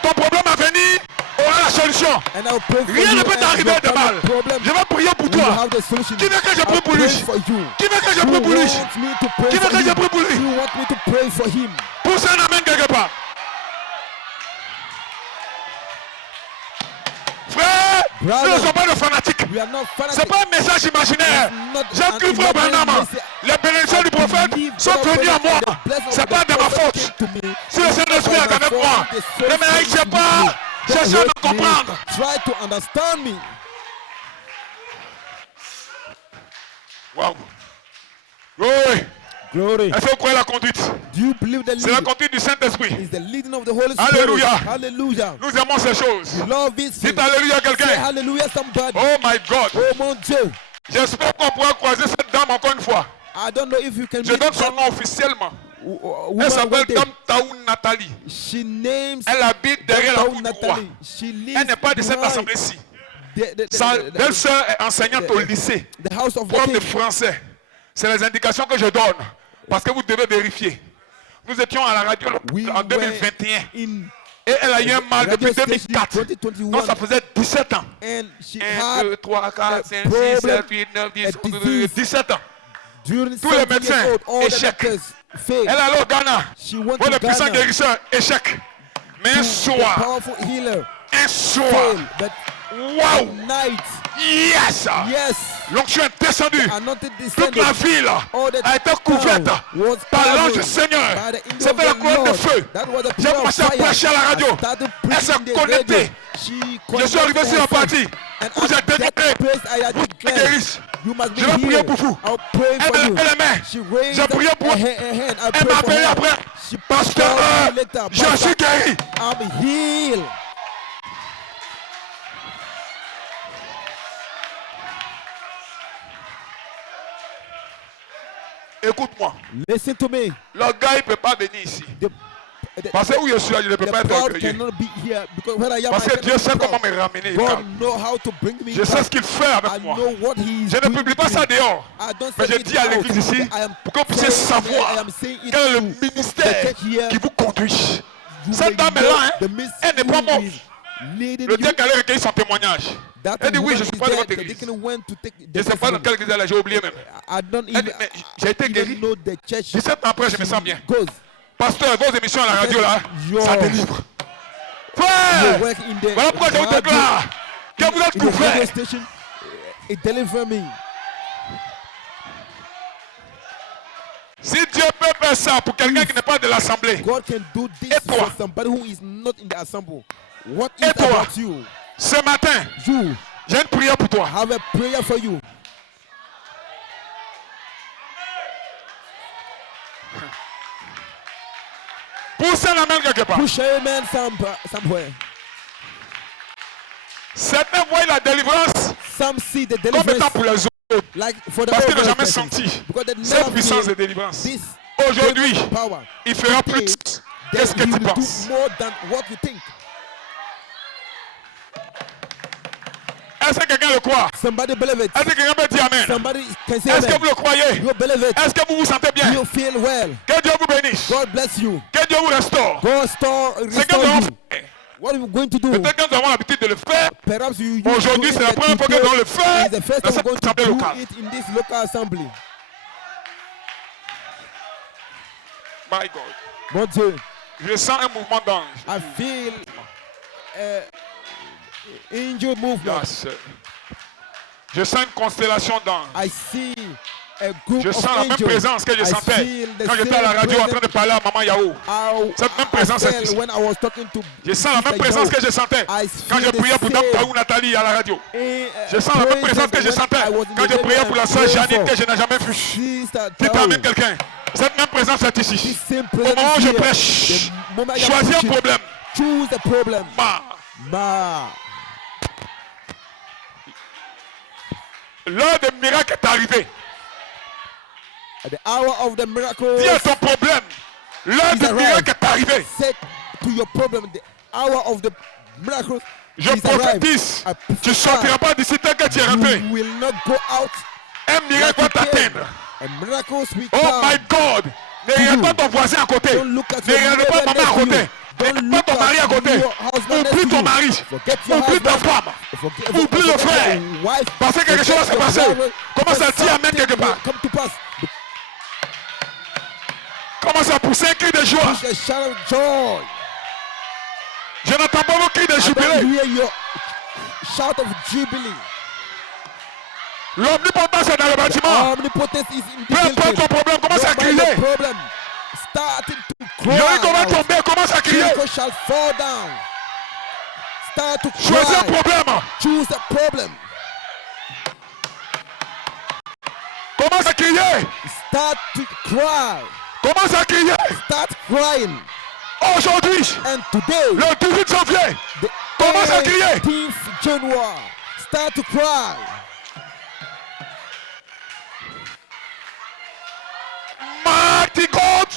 Ton problème à venir aura la solution. And I'll pray for Rien you ne peut and t'arriver your de mal. problem Je vais prier pour will toi. have the solution. Qui veut que je I'll prie pour pray lui? for you. Qui veut que je You prie pour lui? want me to pray Qui veut for que je him? prie pour lui? You want me to pray for him? Pousse un amen quelque part. Frère, nous Brother, ne sommes pas de fanatiques. we are not Ce n'est fanatics. pas un message imaginaire. Not J'ai an cru, frère imaginary Branham. message. Les bénédictions du prophète sont venues à moi. Ce n'est pas de ma faute. Si le Saint-Esprit est avec moi, ne me haïssez pas. Cherchez à me comprendre. Try to understand me. Waouh. Oui. Glory. Est-ce que vous croyez la conduite? Do you believe the C'est la leading conduite du Saint-Esprit. is the leading of the Holy Spirit? Alléluia. Hallelujah. Nous aimons ces choses. Love it. Dites Alléluia à Say quelqu'un. hallelujah somebody. Oh my God. Oh mon Dieu. J'espère qu'on pourra croiser cette dame encore une fois. I don't know if you can Je meet donne son that nom officiellement. woman Elle s'appelle one day. Dame Taou Nathalie. She names Elle habite derrière la Taou cour du roi. Nathalie. She lives Elle n'est pas de cette behind assemblée-ci. the- Sa belle-sœur est enseignante au lycée. the house of the Prof de king. français. C'est les indications que je donne. Parce que vous devez vérifier. Nous étions à la radio We en were 2021. in Et elle a eu un mal radio depuis station 2004. 2021. Donc ça faisait 17 ans. And she 1, had 2, 3, 4, 5, 6, problem, 7, 8, 9, 10, a disease. 17 ans. during Tous les 17 médecins, years old, all the échec. doctors failed. Elle est allée au Ghana. She went Pour to le puissant Ghana. guérisseur, échec. Mais un The soir, powerful healer un soir, failed, but waouh, night, yes, yes, l'onction est descendue. anointed Toute la descended. ville All the a été couverte town was par l'ange covered du Seigneur. by the angel C'était of la the colonne de Lord. feu. That was the J'ai pillar of commencé à fire. prêcher à la radio. I started Elle preaching s'est in the connectée. radio. She Je suis connected arrivé sur la herself. partie And où j'ai at that déclaré, place I had vous declared, guérisse. you must be Je vais prier healed. pour vous. I'll pray for Elle you. m'a levé les mains. She raised J'ai prié up pour her elle. hand. I Elle prayed m'a for appelé her. après. She Pasteur, called me later. je Pastor, suis guéri. I'm healed. Écoute-moi. Listen to me. Le gars, il ne peut pas venir ici. The Parce que où je suis là, je ne peux pas être proud orgueilleux. cannot be here because when I am, Parce I que cannot Dieu be sait proud. comment me ramener. God know how to bring me Je sais back. ce qu'il fait I avec moi. know what he is Je ne doing publie pas to ça me. dehors. I don't Mais say je it dis à out. l'église ici, I am pour que vous puissiez saying it, savoir I am saying it quel est le to ministère the church here. qui vous conduit. You Cette may dame est know là, hein. the mystery Elle n'est pas morte. is leading Le you. Dieu qui allait recueillir son témoignage. That Elle dit oui, woman je is suis pas de there. votre The église. deacon went to take Je ne sais pas dans quelle église elle est, j'ai oublié même. I don't Elle dit, even, mais j'ai été even guéri. know the church 17 ans après, je me sens bien. goes. Pasteur, vos émissions à la radio là, Yo. ça délivre. You Frère, work in the voilà pourquoi je vous radio- déclare que vous êtes in the radio couverts. station. It deliver me. Si Dieu peut faire ça pour quelqu'un qui n'est pas de l'assemblée, God can do this Et toi? for somebody who is not in the assembly. What is Et toi? about you? ce matin, You j'ai une prière pour toi. have a prayer for you. Poussez la main quelque part. Push amen somewhere. Certains voient la délivrance Some see the comme étant deliverance pour les autres. like for the Parce qu'ils n'ont other jamais person. senti Because they cette never puissance de feel délivrance. this Aujourd'hui, power. il fera Today, plus that qu'est-ce que he tu will do penses. more than what you think. Est-ce que quelqu'un le croit? Somebody believe it. Est-ce que quelqu'un peut dire Amen? Somebody can say Est-ce que amen. vous le croyez? You believe it. Est-ce que vous vous sentez bien? You feel well. Que Dieu vous bénisse. God bless you. Que Dieu vous restaure. God C'est que restore nous allons you. faire. What are we going to do? Peut-être que nous avons l'habitude de le faire. Perhaps you Aujourd'hui, c'est la première fois que nous allons le faire It's the first dans time cette we're going to assemblée do locale. it in this local assembly. My God. Mon Dieu, Je sens un mouvement d'ange. I feel angel movement. Yes. Je sens une constellation d'anges. I see a group Je of sens la même angels. présence que je I sentais feel the quand j'étais à la same radio en train de presence parler à Maman Yahoo. Cette même présence est felt ici. when I was talking to Je sens la même Mr. présence Yao. que je sentais I quand je feel the priais pour Dame same, Taou Nathalie à la radio. Je sens la même presence présence que je when sentais I was in quand the je radio priais pour la and soeur praying Janine for que je n'ai jamais vue. Sister Dites Tao. Amen quelqu'un. Cette même présence est This ici. same Au moment où presence je here. prêche, The moment I am choisis un preaching, problème. choose the problem. Ma. L'heure des miracles est arrivée. At the hour of the miracle, Dis à ton problème. L'heure is des arrived. miracles est arrivée. Set to your problem. The hour of the miracle Je is arrived. prophétise. I Tu ne sortiras pas d'ici tel que tu es rentré. You will not go out. Un miracle va like you came. t'atteindre. A miracle will Oh come. my God. Ne regarde pas ton voisin à côté. Don't look at Ne your regarde pas neighbor maman à next to côté. you. Ne Don't regarde pas look ton mari à at côté. your husband next Oublie to ton you. mari. Forget your Oublie ta husband. femme. Forget Oublie le forget frère. your wife. Parce que quelque chose va se Forget passer. your brother. Commence à Because dire amen something quelque part. will come to pass. Commence à pousser un cri de joie. Push a shout of joy. Je n'entends pas vos cris de I don't jubilé. hear your shout of jubilee. L'omnipotence est dans le bâtiment. Omnipotence is in Peu the importe ton building. problème, commence à No matter crier. the problem, starting to Jéricho va cry. tomber, commence à crier. Jericho shall fall down. Start to Choisis un cry. problème. Choose a problem. Commence à crier. Start to cry. Commence à crier. Start crying. Aujourd'hui, And today, le 18 janvier, the commence à crier. 18th January, start to cry. Mighty God,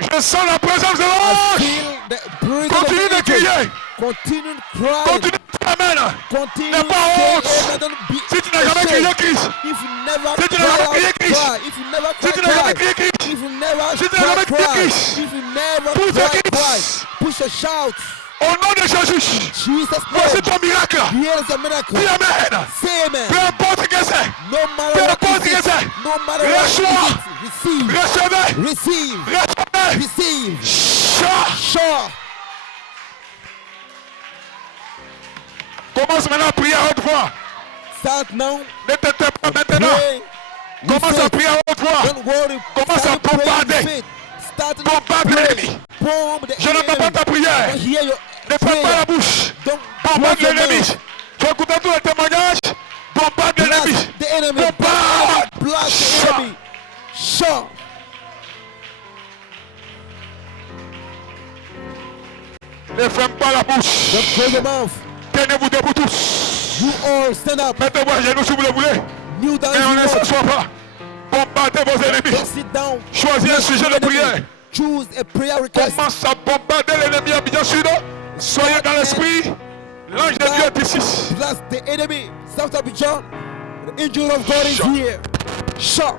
je sens la présence de l'ange. Feel the breathing Continue of de the crier. angel. Continue crying. Continue de dire amen. Continue N'aie pas saying honte. amen. Don't be Si tu n'as jamais ashamed. crié Christ, If you never Si tu n'as cry jamais out, crié Christ. cry. If you never si cry, tu n'as jamais cry. crié Christ, If you never Si tu n'as jamais crié cry, Christ. if you never Pousse cry, un cri. cry. Push a shout. au nom de Jésus, Jesus' voici name. ton miracle. Here is a miracle. Dis amen. Say amen. Peu importe ce que c'est, No matter peu what importe ce it que is, c'est, no matter what it reçois. is, receive, recevez, receive, recevez. receive. Chant. Sure. Commence maintenant à prier à haute voix. Start now. Ne te tais pas maintenant. Pray. Commence à prier à haute voix. Don't worry. Commence à Start praying bombarder. in faith. Start to Bombarde pray. l'ennemi. Bomb the Je n'entends pas enemy. ta prière. Don't hear your Ne ferme pas prayer. la bouche. Don't Bombarde close your l'ennemi. mouth. Tu as écouté tous les témoignages. Bombarde l'ennemi. Blast the enemy. Bombarde. Blast the Chant. enemy. Sure. Ne ferme pas la Don't bouche. close your mouth. Tenez-vous debout tous. You all stand up. Mettez-vous à genoux si vous le voulez. Kneel down Mais on ne if you want. s'assoit pas. Bombardez vos ennemis. Don't sit down. Choisis un Blast sujet the de enemy. prière. Choose a prayer request. Commence à bombarder l'ennemi à bien sûr. Soyez dans l'esprit. L'ange de Dieu est ici. Blast the enemy. South Abidjan. The angel of God is Sure. here. Sure.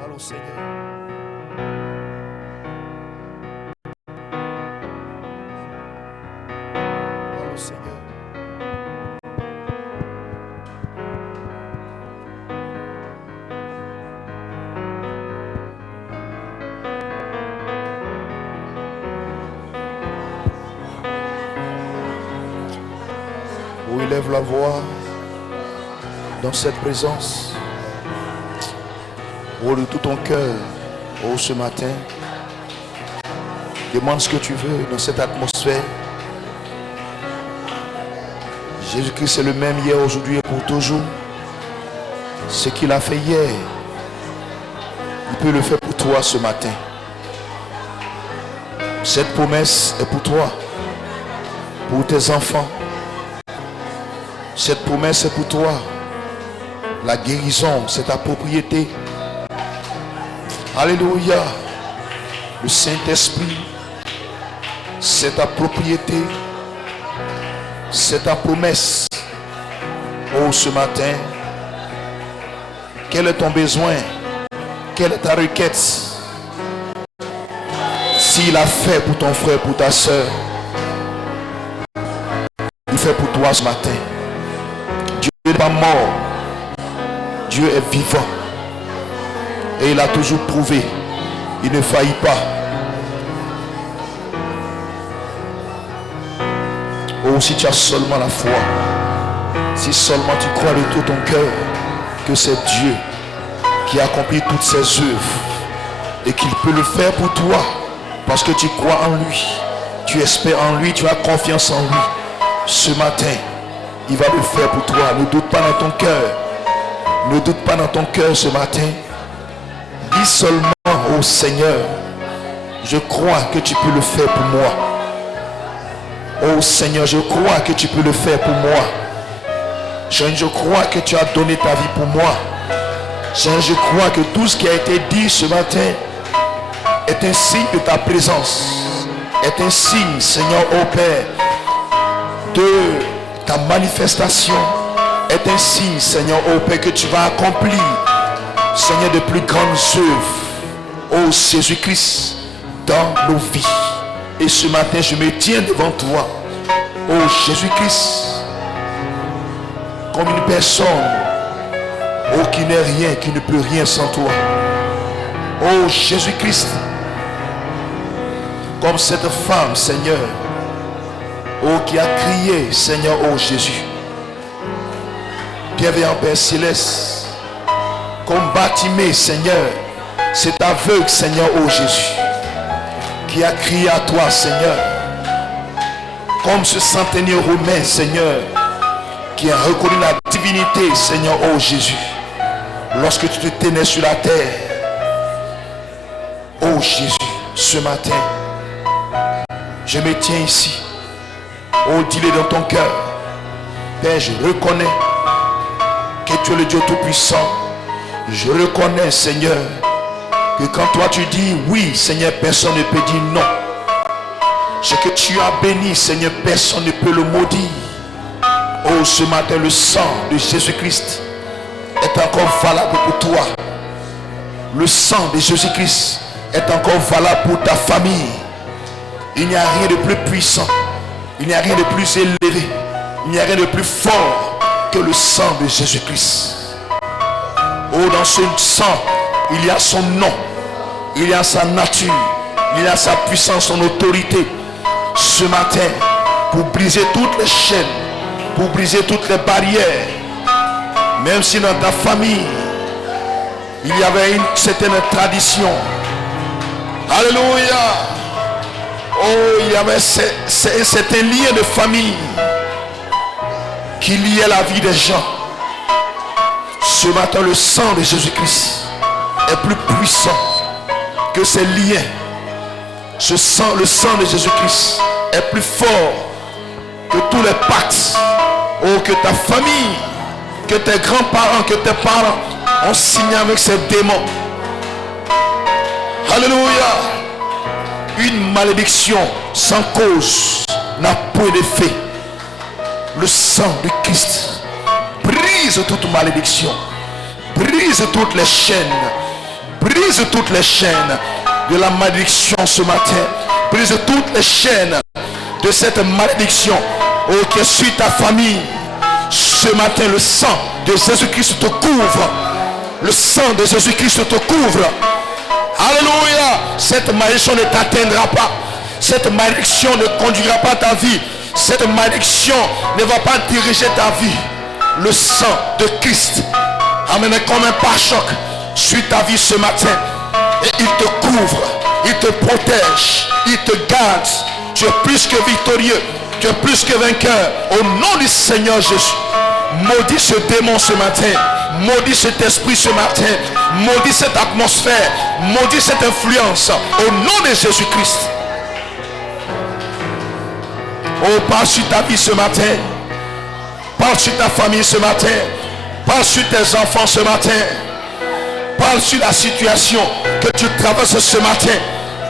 Parle au Seigneur. Parle au Seigneur. élève la voix dans cette présence. Oh, de tout ton cœur, oh, ce matin, demande ce que tu veux dans cette atmosphère. Jésus-Christ est le même hier, aujourd'hui et pour toujours. Ce qu'il a fait hier, il peut le faire pour toi ce matin. Cette promesse est pour toi, pour tes enfants. Cette promesse est pour toi. La guérison, c'est ta propriété. Alléluia. Le Saint-Esprit, c'est ta propriété. C'est ta promesse. Oh, ce matin, quel est ton besoin? Quelle est ta requête? S'il a fait pour ton frère, pour ta soeur, il fait pour toi ce matin. Dieu n'est pas mort. Dieu est vivant. Et il a toujours prouvé. Il ne faillit pas. Oh, si tu as seulement la foi, si seulement tu crois de tout ton cœur que c'est Dieu qui accomplit toutes ses œuvres et qu'il peut le faire pour toi parce que tu crois en lui, tu espères en lui, tu as confiance en lui. Ce matin, il va le faire pour toi. Ne doute pas dans ton cœur. Ne doute pas dans ton cœur ce matin. Dis seulement au Seigneur, je crois que tu peux le faire pour moi. Oh Seigneur, je crois que tu peux le faire pour moi. Je crois que tu as donné ta vie pour moi. Je crois que tout ce qui a été dit ce matin est un signe de ta présence. Est un signe, Seigneur, ô Père, de ta manifestation. Est un signe, Seigneur, ô Père, que tu vas accomplir, Seigneur, de plus grandes œuvres, ô Jésus-Christ, dans nos vies. Et ce matin, je me tiens devant toi, ô Jésus-Christ, comme une personne, ô qui n'est rien, qui ne peut rien sans toi. Ô Jésus-Christ, comme cette femme, Seigneur, ô qui a crié, Seigneur, ô Jésus. Bienveillant Père Céleste, comme Bartimée, Seigneur, cet aveugle, Seigneur, ô Jésus, qui a crié à toi, Seigneur, comme ce centenier romain, Seigneur, qui a reconnu la divinité, Seigneur, ô Jésus, lorsque tu te tenais sur la terre. Ô Jésus, ce matin, je me tiens ici. Oh, dis-le dans ton cœur. Père, je reconnais que tu es le Dieu Tout-Puissant. Je reconnais, Seigneur, que quand toi tu dis oui, Seigneur, personne ne peut dire non. Ce que tu as béni, Seigneur, personne ne peut le maudire. Oh, ce matin, le sang de Jésus-Christ est encore valable pour toi. Le sang de Jésus-Christ est encore valable pour ta famille. Il n'y a rien de plus puissant. Il n'y a rien de plus élevé. Il n'y a rien de plus fort que le sang de Jésus-Christ. Oh, dans ce sang, il y a son nom. Il y a sa nature. Il y a sa puissance, son autorité. Ce matin, pour briser toutes les chaînes, pour briser toutes les barrières, même si dans ta famille, il y avait une certaine tradition. Alléluia. Oh, il y avait un certain lien de famille qui liait la vie des gens. Ce matin, le sang de Jésus-Christ est plus puissant que ces liens. Le sang de Jésus-Christ est plus fort que tous les pactes. Oh, que ta famille, que tes grands-parents, que tes parents ont signé avec ces démons. Alléluia. Une malédiction sans cause n'a point d'effet. Le sang de Christ brise toute malédiction, brise toutes les chaînes, brise toutes les chaînes de la malédiction ce matin, brise toutes les chaînes de cette malédiction, oh, qui est sur ta famille. Ce matin, le sang de Jésus-Christ te couvre. Le sang de Jésus-Christ te couvre. Alléluia. Cette malédiction ne t'atteindra pas. Cette malédiction ne conduira pas ta vie. Cette malédiction ne va pas diriger ta vie. Le sang de Christ, amen, comme un pare-choc, suit ta vie ce matin. Et il te couvre, il te protège, il te garde. Tu es plus que victorieux, tu es plus que vainqueur. Au nom du Seigneur Jésus, maudis ce démon ce matin. Maudis cet esprit ce matin. Maudis cette atmosphère. Maudis cette influence. Au nom de Jésus-Christ. Oh, parle sur ta vie ce matin. Parle sur ta famille ce matin. Parle sur tes enfants ce matin. Parle sur la situation que tu traverses ce matin.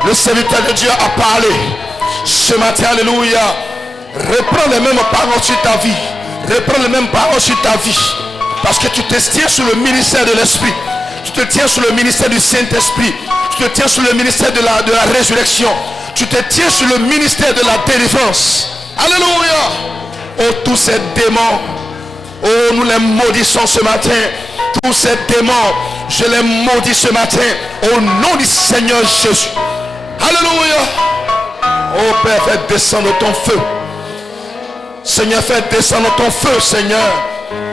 Le serviteur de Dieu a parlé. Ce matin, alléluia. Reprends les mêmes paroles sur ta vie. Reprends les mêmes paroles sur ta vie. Parce que tu te tiens sur le ministère de l'Esprit. Tu te tiens sur le ministère du Saint-Esprit. Tu te tiens sur le ministère de la résurrection. Tu te tiens sur le ministère de la délivrance. Alléluia. Oh, tous ces démons. Oh, nous les maudissons ce matin. Tous ces démons, je les maudis ce matin. Au nom du Seigneur Jésus. Alléluia. Oh Père, fais descendre ton feu. Seigneur, fais descendre ton feu, Seigneur.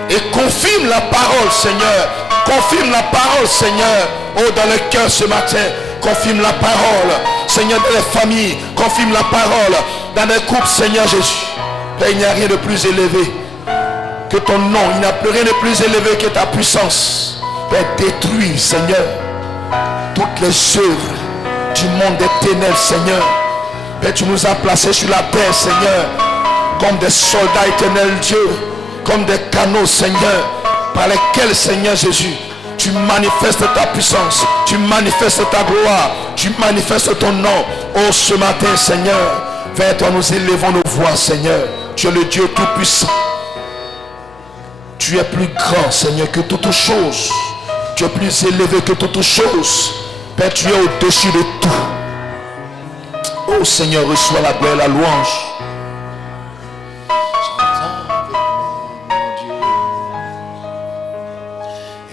Et confirme la parole, Seigneur. Confirme la parole, Seigneur. Oh, dans le cœur ce matin. Confirme la parole. Seigneur, dans les familles. Confirme la parole. Dans les couples, Seigneur Jésus. Père, il n'y a rien de plus élevé que ton nom. Il n'y a plus rien de plus élevé que ta puissance. Père, détruis, Seigneur, toutes les œuvres du monde des ténèbres, Seigneur. Père, tu nous as placés sur la terre, Seigneur, comme des soldats éternels, Dieu, comme des canaux, Seigneur, par lesquels, Seigneur Jésus, tu manifestes ta puissance, tu manifestes ta gloire, tu manifestes ton nom. Oh, ce matin, Seigneur, vers toi nous élevons nos voix, Seigneur. Tu es le Dieu tout-puissant. Tu es plus grand, Seigneur, que toutes choses. Tu es plus élevé que toutes choses. Père, tu es au-dessus de tout. Oh Seigneur, reçois la gloire et la louange.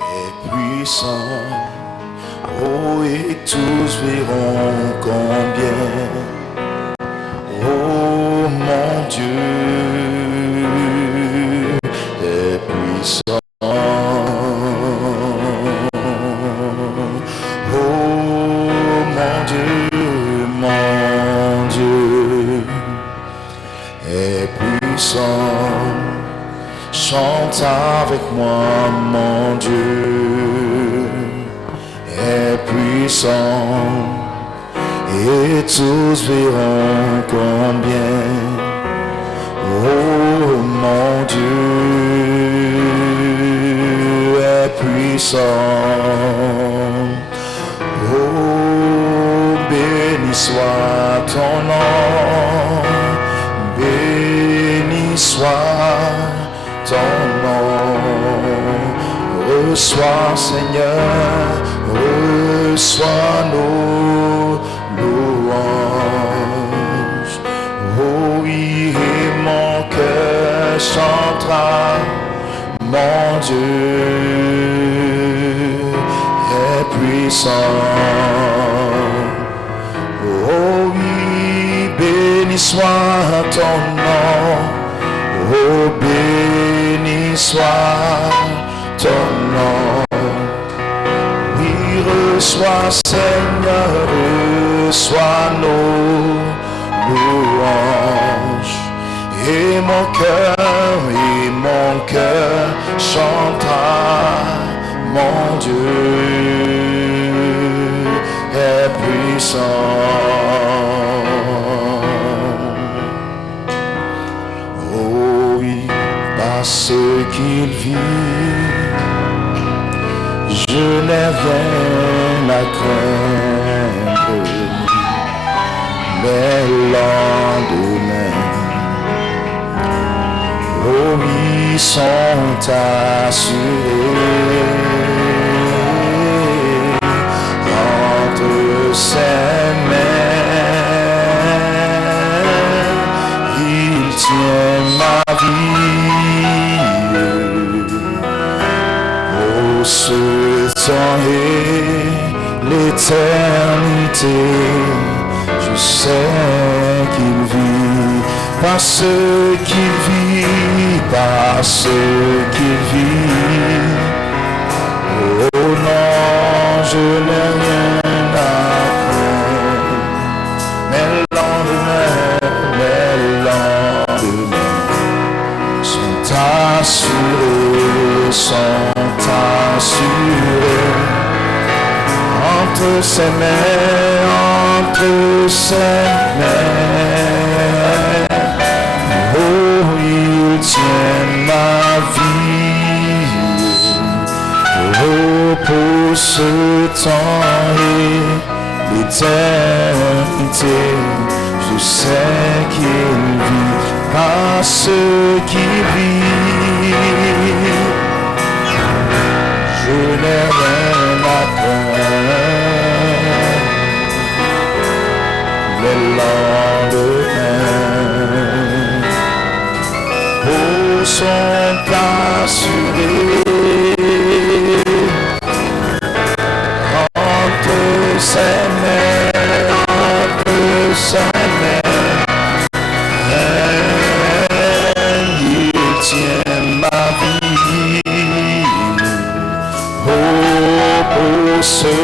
Est puissant. Oh, et tous verront combien. Oh mon Dieu est puissant. Chante avec moi, mon Dieu est puissant, et tous verront combien, oh mon Dieu est puissant. Oh, béni soit ton nom, béni soit ton nom. Reçois, Seigneur, reçois nos louanges. Oh oui, et mon cœur chantera, mon Dieu est puissant. Oh oui, béni soit ton nom. Oh, béni soit ton nom. Oui, reçois, Seigneur, reçois nos louanges. Et mon cœur chantera, mon Dieu est puissant. Ce qu'il vit, je n'ai rien à craindre, mais lendemain, oh oui, sont assurés entre ses mains, il tient ma vie. Ce temps et l'éternité, je sais qu'il vit Parce qu'il vit, parce qu'il vit. Oh non, je n'ai rien à craindre. Mais le lendemain sont assurés. Entre ses mains, oh, il tient ma vie. Oh, pour ce temps et l'éternité, je sais qu'il vit, parce qu'il vit. Je n'ai rien à craindre. Le lendemain, oh, sont assurés. Entre ses mains, il tient ma vie. Oh, pour ce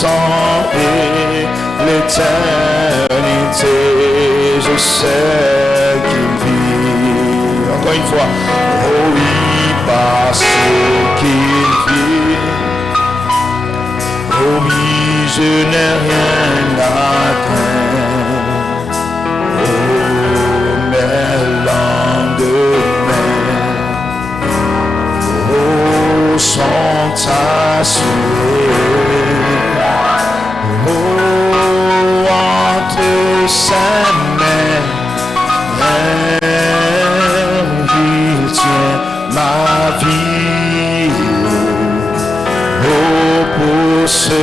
temps et l'éternité, je sais qu'il vit. Encore une fois, oh oui, parce qu'il vit. Oh oui, je n'ai rien à craindre. Oh, mais lendemain, oh, sont assurés. Oh, entre ses mains, il tient ma vie. Oh, pour ce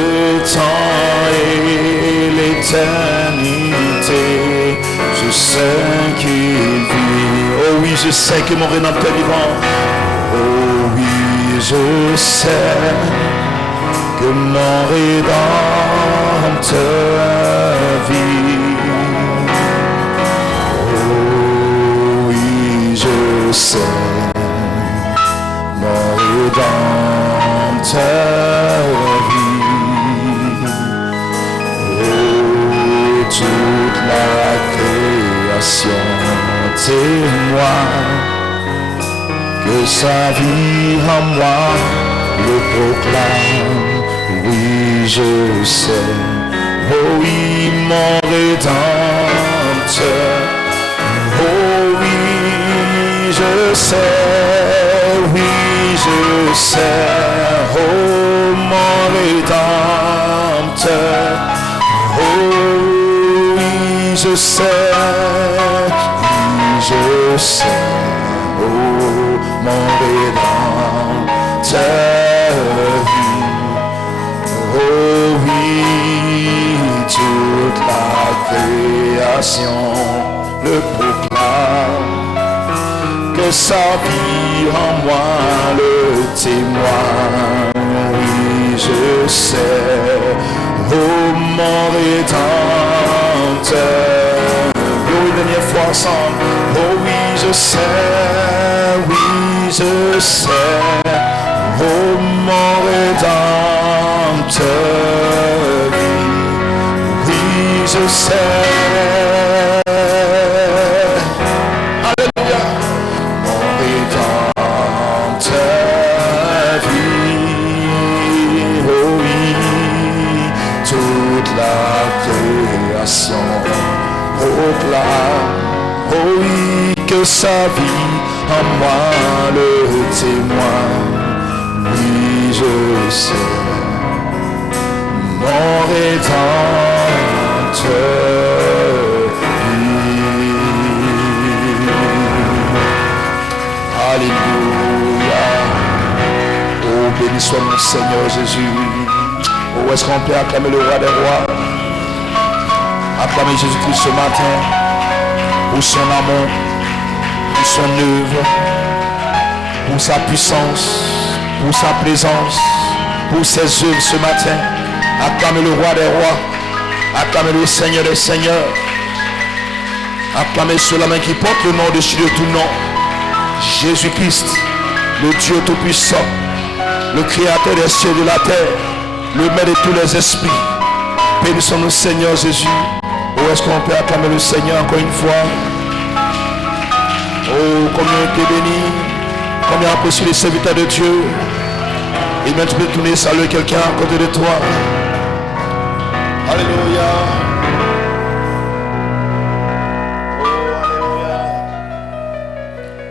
temps et l'éternité, je sais qu'il vit. Oh oui, je sais que mon Rédempteur vivant. Oh oui, je sais que mon Rédempteur vit. Oh oui, je sais, mon Rédempteur vit. Oh, toute la création témoigne que sa vie en moi le proclame. Oui, je sais, oh oui, mon Rédempteur. Oh oui, je sais, oui, je sais, oh mon Rédempteur. Oh oui, je sais, oui, je sais, oh mon Rédempteur. Oh oui, toute la création le proclame, que sa vie en moi le témoigne. Oui, je sais, oh mon Rédempteur. Oh, une dernière fois ensemble. Oh oui, je sais, oui, je sais, oh mon Rédempteur. Oui, je sais. Alléluia. Mon Rédempteur vit. Oh oui, toute la création proclame. Oh oui, que sa vie en moi le témoigne. Oui, je sais, mon Rédempteur vit. Alléluia. Oh, béni soit mon Seigneur Jésus. Oh, est-ce qu'on peut acclamer le roi des rois? Acclamer Jésus-Christ ce matin pour son amour, pour son œuvre, pour sa puissance, pour sa présence, pour ses œuvres ce matin. Acclamez le roi des rois, acclamez le Seigneur des seigneurs. Acclamez cela main qui porte le nom au-dessus de tout nom. Jésus-Christ, le Dieu Tout-Puissant, le Créateur des cieux et de la terre, le Maître de tous les esprits. Bénissons le Seigneur Jésus. Où est-ce qu'on peut acclamer le Seigneur encore une fois? Oh, combien tu es béni, combien apprécie les serviteurs de Dieu. Et maintenant tu peux tourner saluer quelqu'un à côté de toi. Alléluia.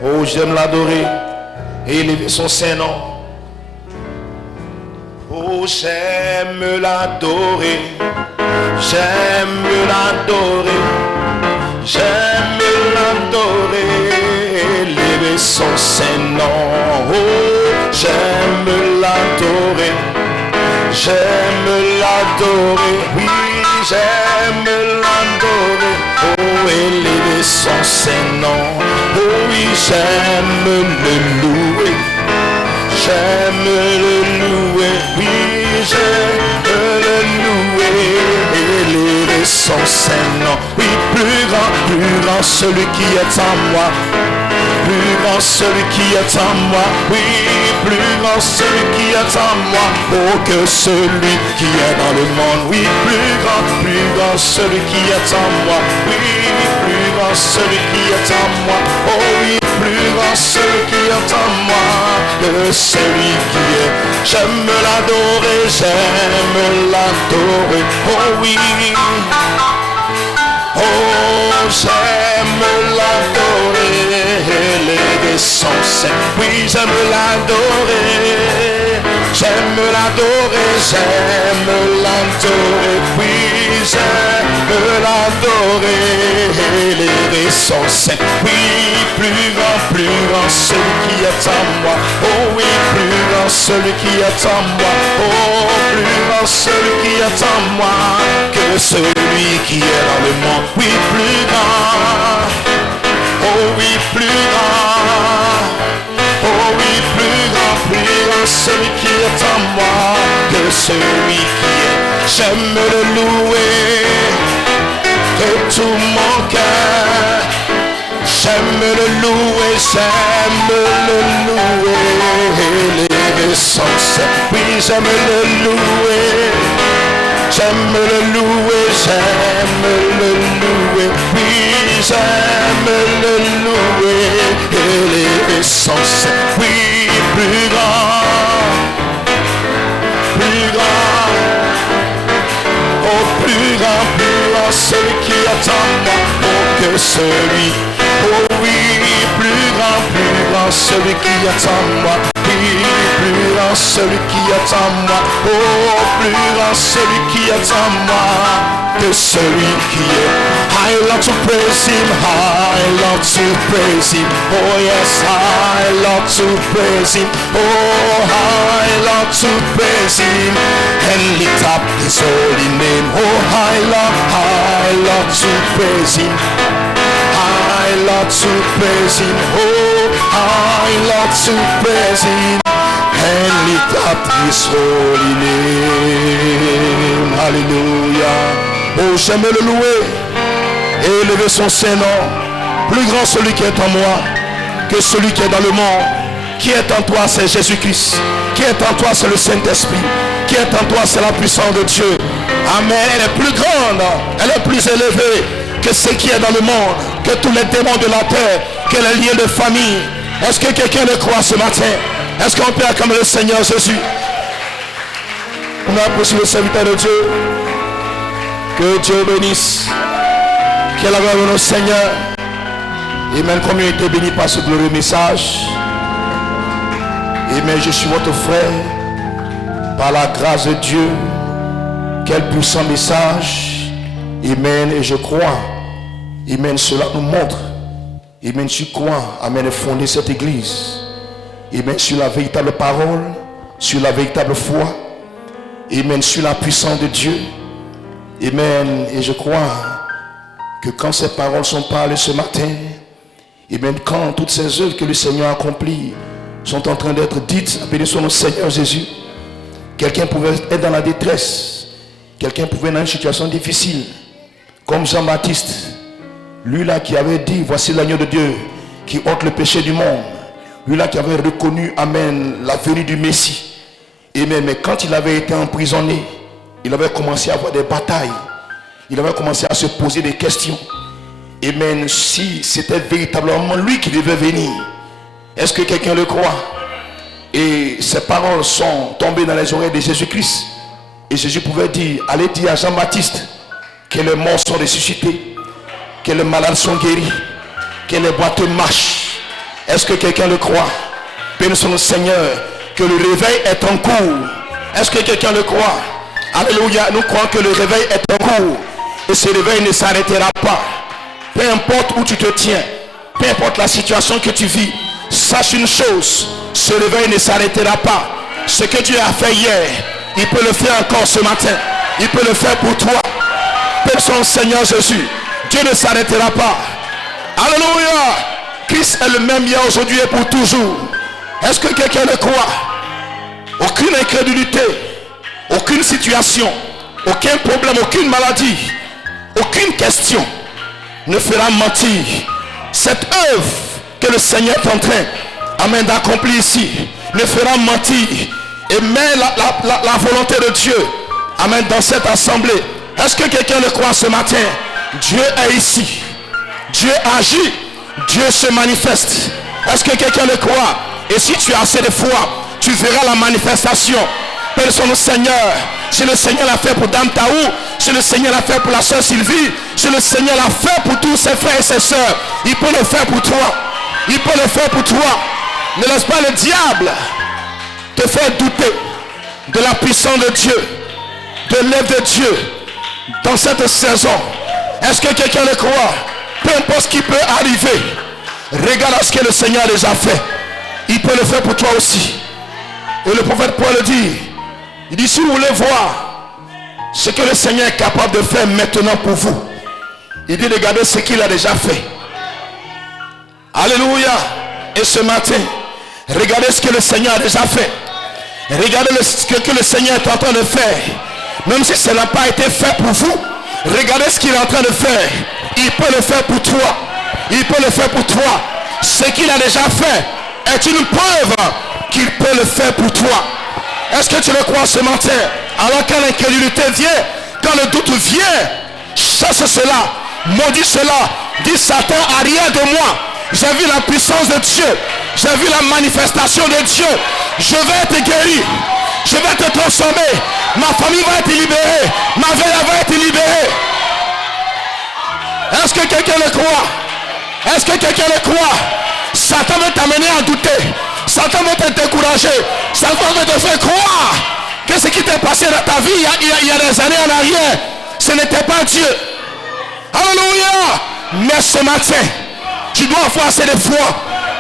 Oh, j'aime l'adorer et élever son saint nom. Oh, j'aime l'adorer, j'aime l'adorer, j'aime l'adorer, élever son saint nom. Oh, j'aime l'adorer, oui, j'aime l'adorer, oh, élever son saint nom. Oh oui, j'aime le louer, oui, j'aime le louer, élever son saint nom. Oui, plus grand celui qui est en moi, plus grand celui qui est en moi, oui, plus grand celui qui est en moi, oh, que celui qui est dans le monde, oui, plus grand celui qui est en moi, oui, plus grand celui qui est en moi, oh oui, plus grand celui qui est en moi, que celui qui est. J'aime l'adorer, oh oui, oh, j'aime l'adorer, élever son sein, oui, j'aime l'adorer, oui, j'aime l'adorer, élever son sein, oui, plus grand celui qui est en moi, oh oui, plus grand celui qui est en moi, oh, plus grand celui qui est en moi, que celui qui est dans le monde, oui, plus grand, oh oui, plus grand, oh oui, plus grand celui qui est en moi, que celui qui est. J'aime le louer de tout mon cœur, j'aime le louer, élever son sein, oui, j'aime le louer, oui, j'aime le louer, élever son sein, oui, plus grand, oh, plus grand celui qui est en moi, oh, que celui, oh oui, plus grand celui qui est en moi, oui, plus grand celui qui est en moi, oh, plus grand celui qui est en moi, que celui qui est. I love to praise him, I love to praise him, oh yes, I love to praise him, oh, I love to praise him, and lift up his holy name, oh, I love to praise him, I love to praise him, oh, I love to praise him, and lift up his holy name, hallelujah. Oh, j'aime le louer et élever son saint nom. Plus grand celui qui est en moi que celui qui est dans le monde. Qui est en toi, c'est Jésus-Christ. Qui est en toi, c'est le Saint-Esprit. Qui est en toi, c'est la puissance de Dieu. Amen. Elle est plus grande, elle est plus élevée que ce qui est dans le monde, que tous les démons de la terre, que les liens de famille. Est-ce que quelqu'un le croit ce matin? Est-ce qu'on peut acclamer le Seigneur Jésus? On apprécie le serviteur de Dieu. Que Dieu bénisse. Que la gloire de notre Seigneur. Amen. Combien été béni par ce glorieux message. Amen. Je suis votre frère. Par la grâce de Dieu. Quel puissant message. Amen. Et je crois. Amen. Cela nous montre. Amen. Sur quoi. Amen. Fonder cette église. Amen. Sur la véritable parole. Sur la véritable foi. Amen. Sur la puissance de Dieu. Amen. Et je crois que quand ces paroles sont parlées ce matin, et même quand toutes ces œuvres que le Seigneur a accomplies sont en train d'être dites, bénissons notre Seigneur Jésus. Quelqu'un pouvait être dans la détresse, quelqu'un pouvait être dans une situation difficile, comme Jean-Baptiste. Lui là qui avait dit, voici l'agneau de Dieu qui ôte le péché du monde. Lui là qui avait reconnu, amen, la venue du Messie. Amen. Mais quand il avait été emprisonné, il avait commencé à avoir des batailles. Il avait commencé à se poser des questions. Amen. Si c'était véritablement lui qui devait venir, est-ce que quelqu'un le croit? Et ces paroles sont tombées dans les oreilles de Jésus-Christ. Et Jésus pouvait dire, allez dire à Jean-Baptiste que les morts sont ressuscités, que les malades sont guéris, que les boiteux marchent. Est-ce que quelqu'un le croit? Bénissons le Seigneur, que le réveil est en cours. Est-ce que quelqu'un le croit? Alléluia, nous croyons que le réveil est en cours. Et ce réveil ne s'arrêtera pas. Peu importe où tu te tiens, peu importe la situation que tu vis, sache une chose, ce réveil ne s'arrêtera pas. Ce que Dieu a fait hier, il peut le faire encore ce matin. Il peut le faire pour toi. Bénissons le Seigneur Jésus. Dieu ne s'arrêtera pas. Alléluia. Christ est le même hier, aujourd'hui et pour toujours. Est-ce que quelqu'un le croit? Aucune incrédulité, aucune situation, aucun problème, aucune maladie, aucune question ne fera mentir cette œuvre que le Seigneur est en train, amen, d'accomplir ici, ne fera mentir. Et met la volonté de Dieu, amen, dans cette assemblée. Est-ce que quelqu'un le croit ce matin? Dieu est ici, Dieu agit, Dieu se manifeste. Est-ce que quelqu'un le croit? Et si tu as assez de foi, tu verras la manifestation. Bénissons le Seigneur. Si le Seigneur l'a fait pour Dame Taou, si le Seigneur l'a fait pour la soeur Sylvie, si le Seigneur l'a fait pour tous ses frères et ses soeurs, il peut le faire pour toi. Il peut le faire pour toi. Ne laisse pas le diable te faire douter de la puissance de Dieu, de l'œuvre de Dieu dans cette saison. Est-ce que quelqu'un le croit? Peu importe ce qui peut arriver, regarde ce que le Seigneur a déjà fait. Il peut le faire pour toi aussi. Et le prophète Paul le dit. Il dit, si vous voulez voir ce que le Seigneur est capable de faire maintenant pour vous, il dit, regardez ce qu'il a déjà fait. Alléluia. Et ce matin, regardez ce que le Seigneur a déjà fait. Regardez ce que le Seigneur est en train de faire. Même si ça n'a pas été fait pour vous, regardez ce qu'il est en train de faire. Il peut le faire pour toi. Il peut le faire pour toi. Ce qu'il a déjà fait est une preuve qu'il peut le faire pour toi. Est-ce que tu le crois ce matin? Alors quand l'incrédulité vient, quand le doute vient, chasse cela, maudit cela, dis Satan, arrière de moi. J'ai vu la puissance de Dieu, j'ai vu la manifestation de Dieu. Je vais être guéri, je vais te transformer, ma famille va être libérée, ma vie va être libérée. Est-ce que quelqu'un le croit? Est-ce que quelqu'un le croit? Satan veut t'amener à douter, Satan veut te décourager, Satan veut te faire croire que ce qui t'est passé dans ta vie il y a des années en arrière, ce n'était pas Dieu. Alléluia. Mais ce matin, tu dois avoir assez de foi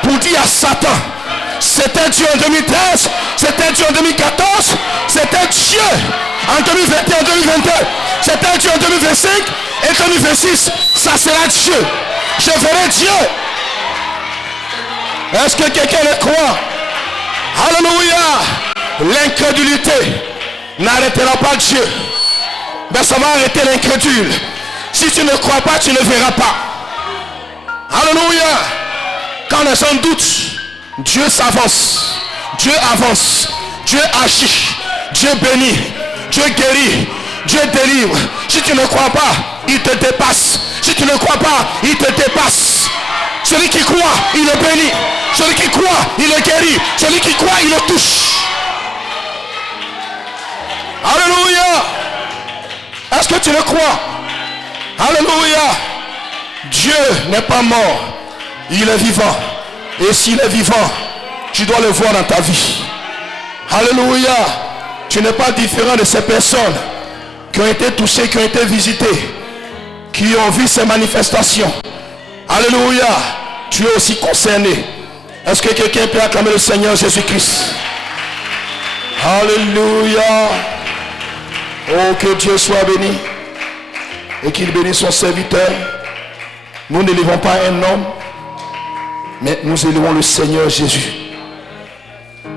pour dire à Satan, c'était Dieu en 2013, c'était Dieu en 2014, c'était Dieu en 2021, en 2022, c'était Dieu en 2025 et 2026, ça sera Dieu. Je verrai Dieu. Est-ce que quelqu'un le croit? Alléluia. L'incrédulité n'arrêtera pas Dieu. Mais ça va arrêter l'incrédule. Si tu ne crois pas, tu ne verras pas. Alléluia. Quand les gens doutent, Dieu s'avance. Dieu avance. Dieu agit. Dieu bénit. Dieu guérit. Dieu délivre. Si tu ne crois pas, il te dépasse. Si tu ne crois pas, il te dépasse. Celui qui croit, il le bénit. Celui qui croit, il le guérit. Celui qui croit, il le touche. Alléluia. Est-ce que tu le crois? Alléluia. Dieu n'est pas mort. Il est vivant. Et s'il est vivant, tu dois le voir dans ta vie. Alléluia. Tu n'es pas différent de ces personnes qui ont été touchées, qui ont été visitées, qui ont vu ces manifestations. Alléluia. Tu es aussi concerné. Est-ce que quelqu'un peut acclamer le Seigneur Jésus-Christ? Alléluia. Oh, que Dieu soit béni et qu'il bénisse son serviteur. Nous n'élevons pas un homme, mais nous élevons le Seigneur Jésus.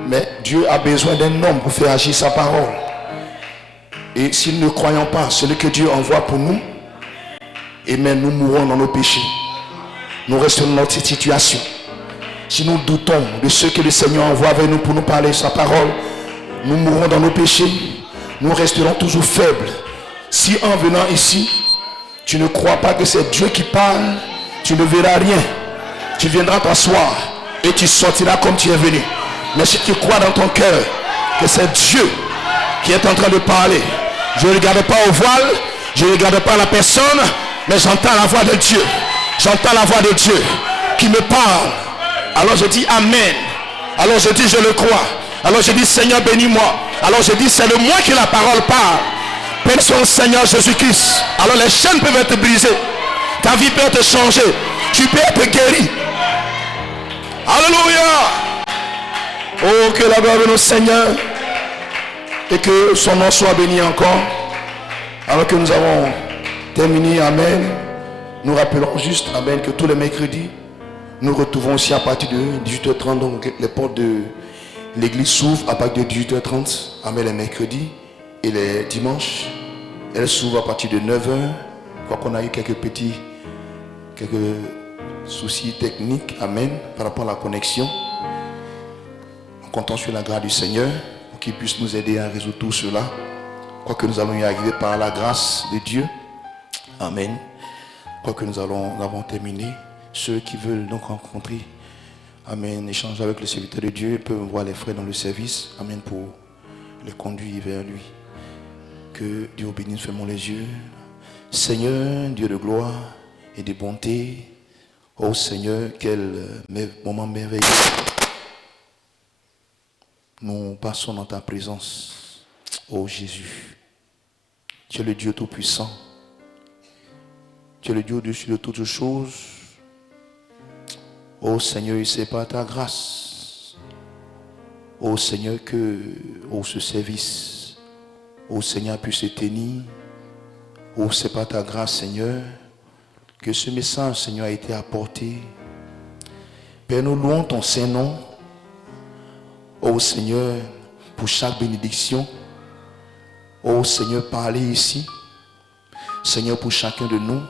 Mais Dieu a besoin d'un homme pour faire agir sa parole. Et si nous ne croyons pas celui que Dieu envoie pour nous, Amen. Nous mourons dans nos péchés. Nous restons dans notre situation. Si nous doutons de ce que le Seigneur envoie avec nous pour nous parler sa parole, nous mourrons dans nos péchés. Nous resterons toujours faibles. Si en venant ici, tu ne crois pas que c'est Dieu qui parle, tu ne verras rien. Tu viendras t'asseoir et tu sortiras comme tu es venu. Mais si tu crois dans ton cœur que c'est Dieu qui est en train de parler, je ne regarde pas au voile, je ne regarde pas la personne, mais j'entends la voix de Dieu. J'entends la voix de Dieu qui me parle. Alors je dis Amen. Alors je dis je le crois. Alors je dis Seigneur bénis-moi. Alors je dis c'est de moi que la parole parle. Béni soit le Seigneur Jésus-Christ. Alors les chaînes peuvent être brisées. Ta vie peut être changée. Tu peux être guéri. Alléluia. Oh, que la gloire vienne au Seigneur. Et que son nom soit béni encore. Alors que nous avons terminé, Amen. Nous rappelons juste, Amen, que tous les mercredis, nous retrouvons aussi à partir de 18h30. Donc les portes de l'église s'ouvrent à partir de 18h30. Amen, les mercredis. Et les dimanches, elles s'ouvrent à partir de 9h. Je crois qu'on a eu quelques soucis techniques, Amen, par rapport à la connexion. Nous comptons sur la grâce du Seigneur pour qu'il puisse nous aider à résoudre tout cela. Quoique nous allons y arriver par la grâce de Dieu. Amen. Quoique nous avons terminé. Ceux qui veulent donc rencontrer, Amen, échanger avec le serviteur de Dieu, peuvent voir les frères dans le service. Amen, pour les conduire vers lui. Que Dieu bénisse, fermons les yeux. Seigneur, Dieu de gloire et de bonté. Oh Seigneur, quel moment merveilleux. Nous passons dans ta présence. Oh Jésus. Tu es le Dieu Tout-Puissant. Tu es le Dieu au-dessus de toutes choses. Oh Seigneur, c'est par ta grâce. Oh Seigneur, que ce service, oh Seigneur, puisse se tenir. Oh, c'est par ta grâce, Seigneur, que ce message, Seigneur, a été apporté. Père, nous louons ton Saint-Nom. Oh Seigneur, pour chaque bénédiction. Oh Seigneur, parlez ici. Seigneur, pour chacun de nous.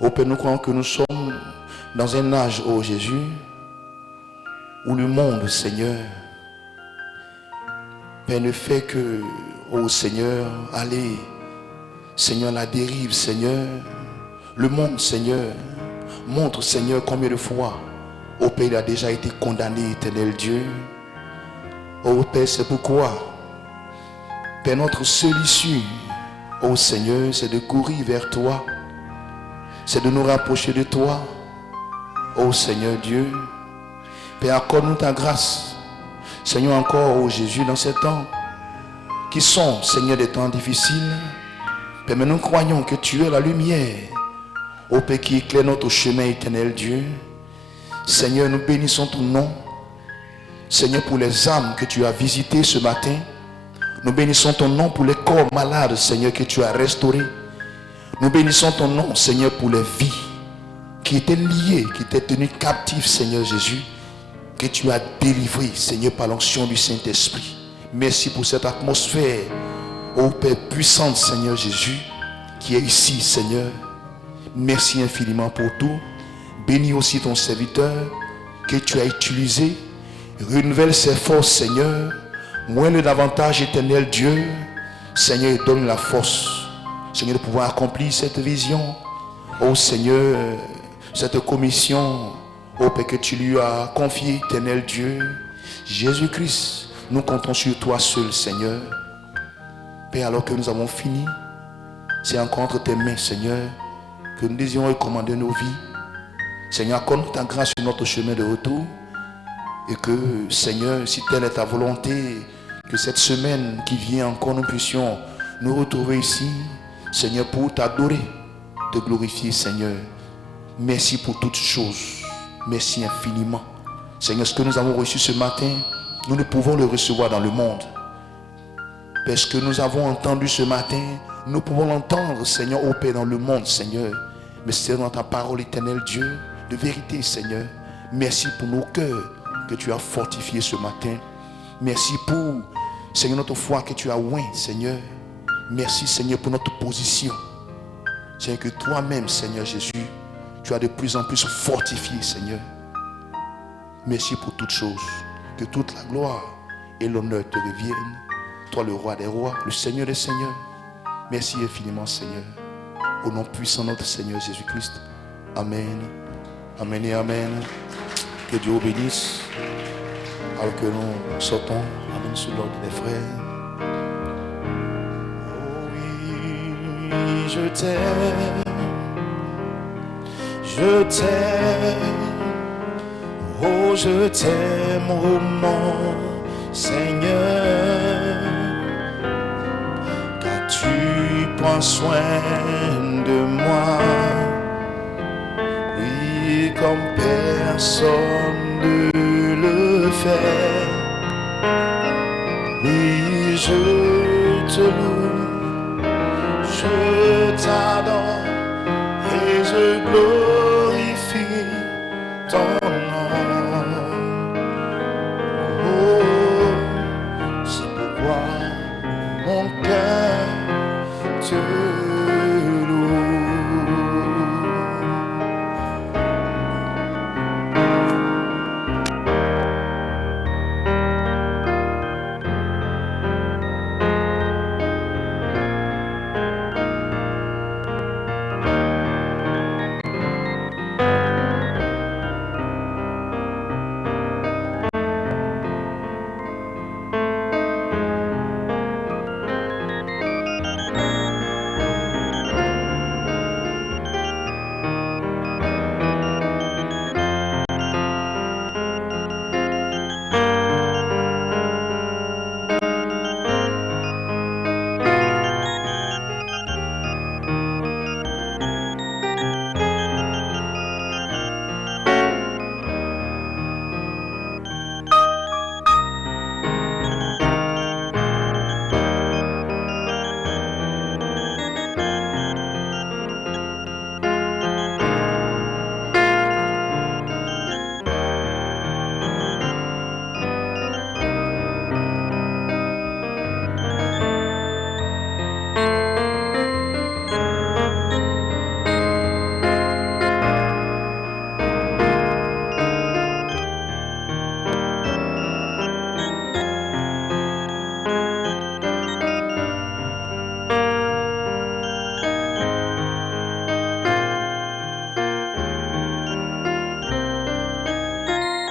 Oh Père, nous croyons que nous sommes dans un âge, oh Jésus, où le monde, Seigneur, Père, ne fait que, oh Seigneur, aller, Seigneur, la dérive, Seigneur. Le monde, Seigneur, montre, Seigneur, combien de fois, oh Père, il a déjà été condamné, éternel Dieu. Oh Père, c'est pourquoi, Père, notre seule issue, oh Seigneur, c'est de courir vers toi. C'est de nous rapprocher de toi. Oh Seigneur Dieu. Père, accorde-nous ta grâce. Seigneur, encore, oh Jésus, dans ces temps qui sont, Seigneur, des temps difficiles. Père, mais nous croyons que tu es la lumière. Oh Père, qui éclaire notre chemin, éternel Dieu. Seigneur, nous bénissons ton nom. Seigneur, pour les âmes que tu as visitées ce matin. Nous bénissons ton nom pour les corps malades, Seigneur, que tu as restaurés. Nous bénissons ton nom, Seigneur, pour les vies qui étaient liées, qui étaient tenues captives, Seigneur Jésus, que tu as délivrées, Seigneur, par l'onction du Saint-Esprit. Merci pour cette atmosphère, ô Père puissante, Seigneur Jésus, qui est ici, Seigneur. Merci infiniment pour tout. Bénis aussi ton serviteur que tu as utilisé. Renouvelle ses forces, Seigneur. Moins-le davantage, éternel Dieu. Seigneur, donne la force, Seigneur, de pouvoir accomplir cette vision. Oh Seigneur, cette commission, oh Père, que tu lui as confiée, éternel Dieu. Jésus-Christ, nous comptons sur toi seul, Seigneur. Père, alors que nous avons fini, c'est encore entre tes mains, Seigneur, que nous désirons recommander nos vies. Seigneur, accorde ta grâce sur notre chemin de retour. Et que, Seigneur, si telle est ta volonté, que cette semaine qui vient encore, nous puissions nous retrouver ici, Seigneur, pour t'adorer, te glorifier, Seigneur. Merci pour toutes choses. Merci infiniment. Seigneur, ce que nous avons reçu ce matin, nous ne pouvons le recevoir dans le monde. Parce que nous avons entendu ce matin, nous pouvons l'entendre, Seigneur, au Père, dans le monde, Seigneur. Mais c'est dans ta parole éternelle, Dieu, de vérité, Seigneur. Merci pour nos cœurs que tu as fortifiés ce matin. Merci pour, Seigneur, notre foi que tu as oint, Seigneur. Merci, Seigneur, pour notre position. Seigneur, que toi-même, Seigneur Jésus, tu as de plus en plus fortifié, Seigneur. Merci pour toutes choses. Que toute la gloire et l'honneur te reviennent. Toi, le roi des rois, le Seigneur des seigneurs. Merci infiniment, Seigneur. Au nom puissant de notre Seigneur Jésus-Christ. Amen. Amen et Amen. Que Dieu vous bénisse. Alors que nous sortons, Amen, sur l'ordre des frères. Oh oui, je t'aime. Je t'aime. Oh, je t'aime, oh mon Seigneur. Car tu prends soin de moi. Oui, comme personne ne le fait. Oui, je te loue, je t'adore et je glorifie ton nom. Oh, c'est pourquoi mon cœur te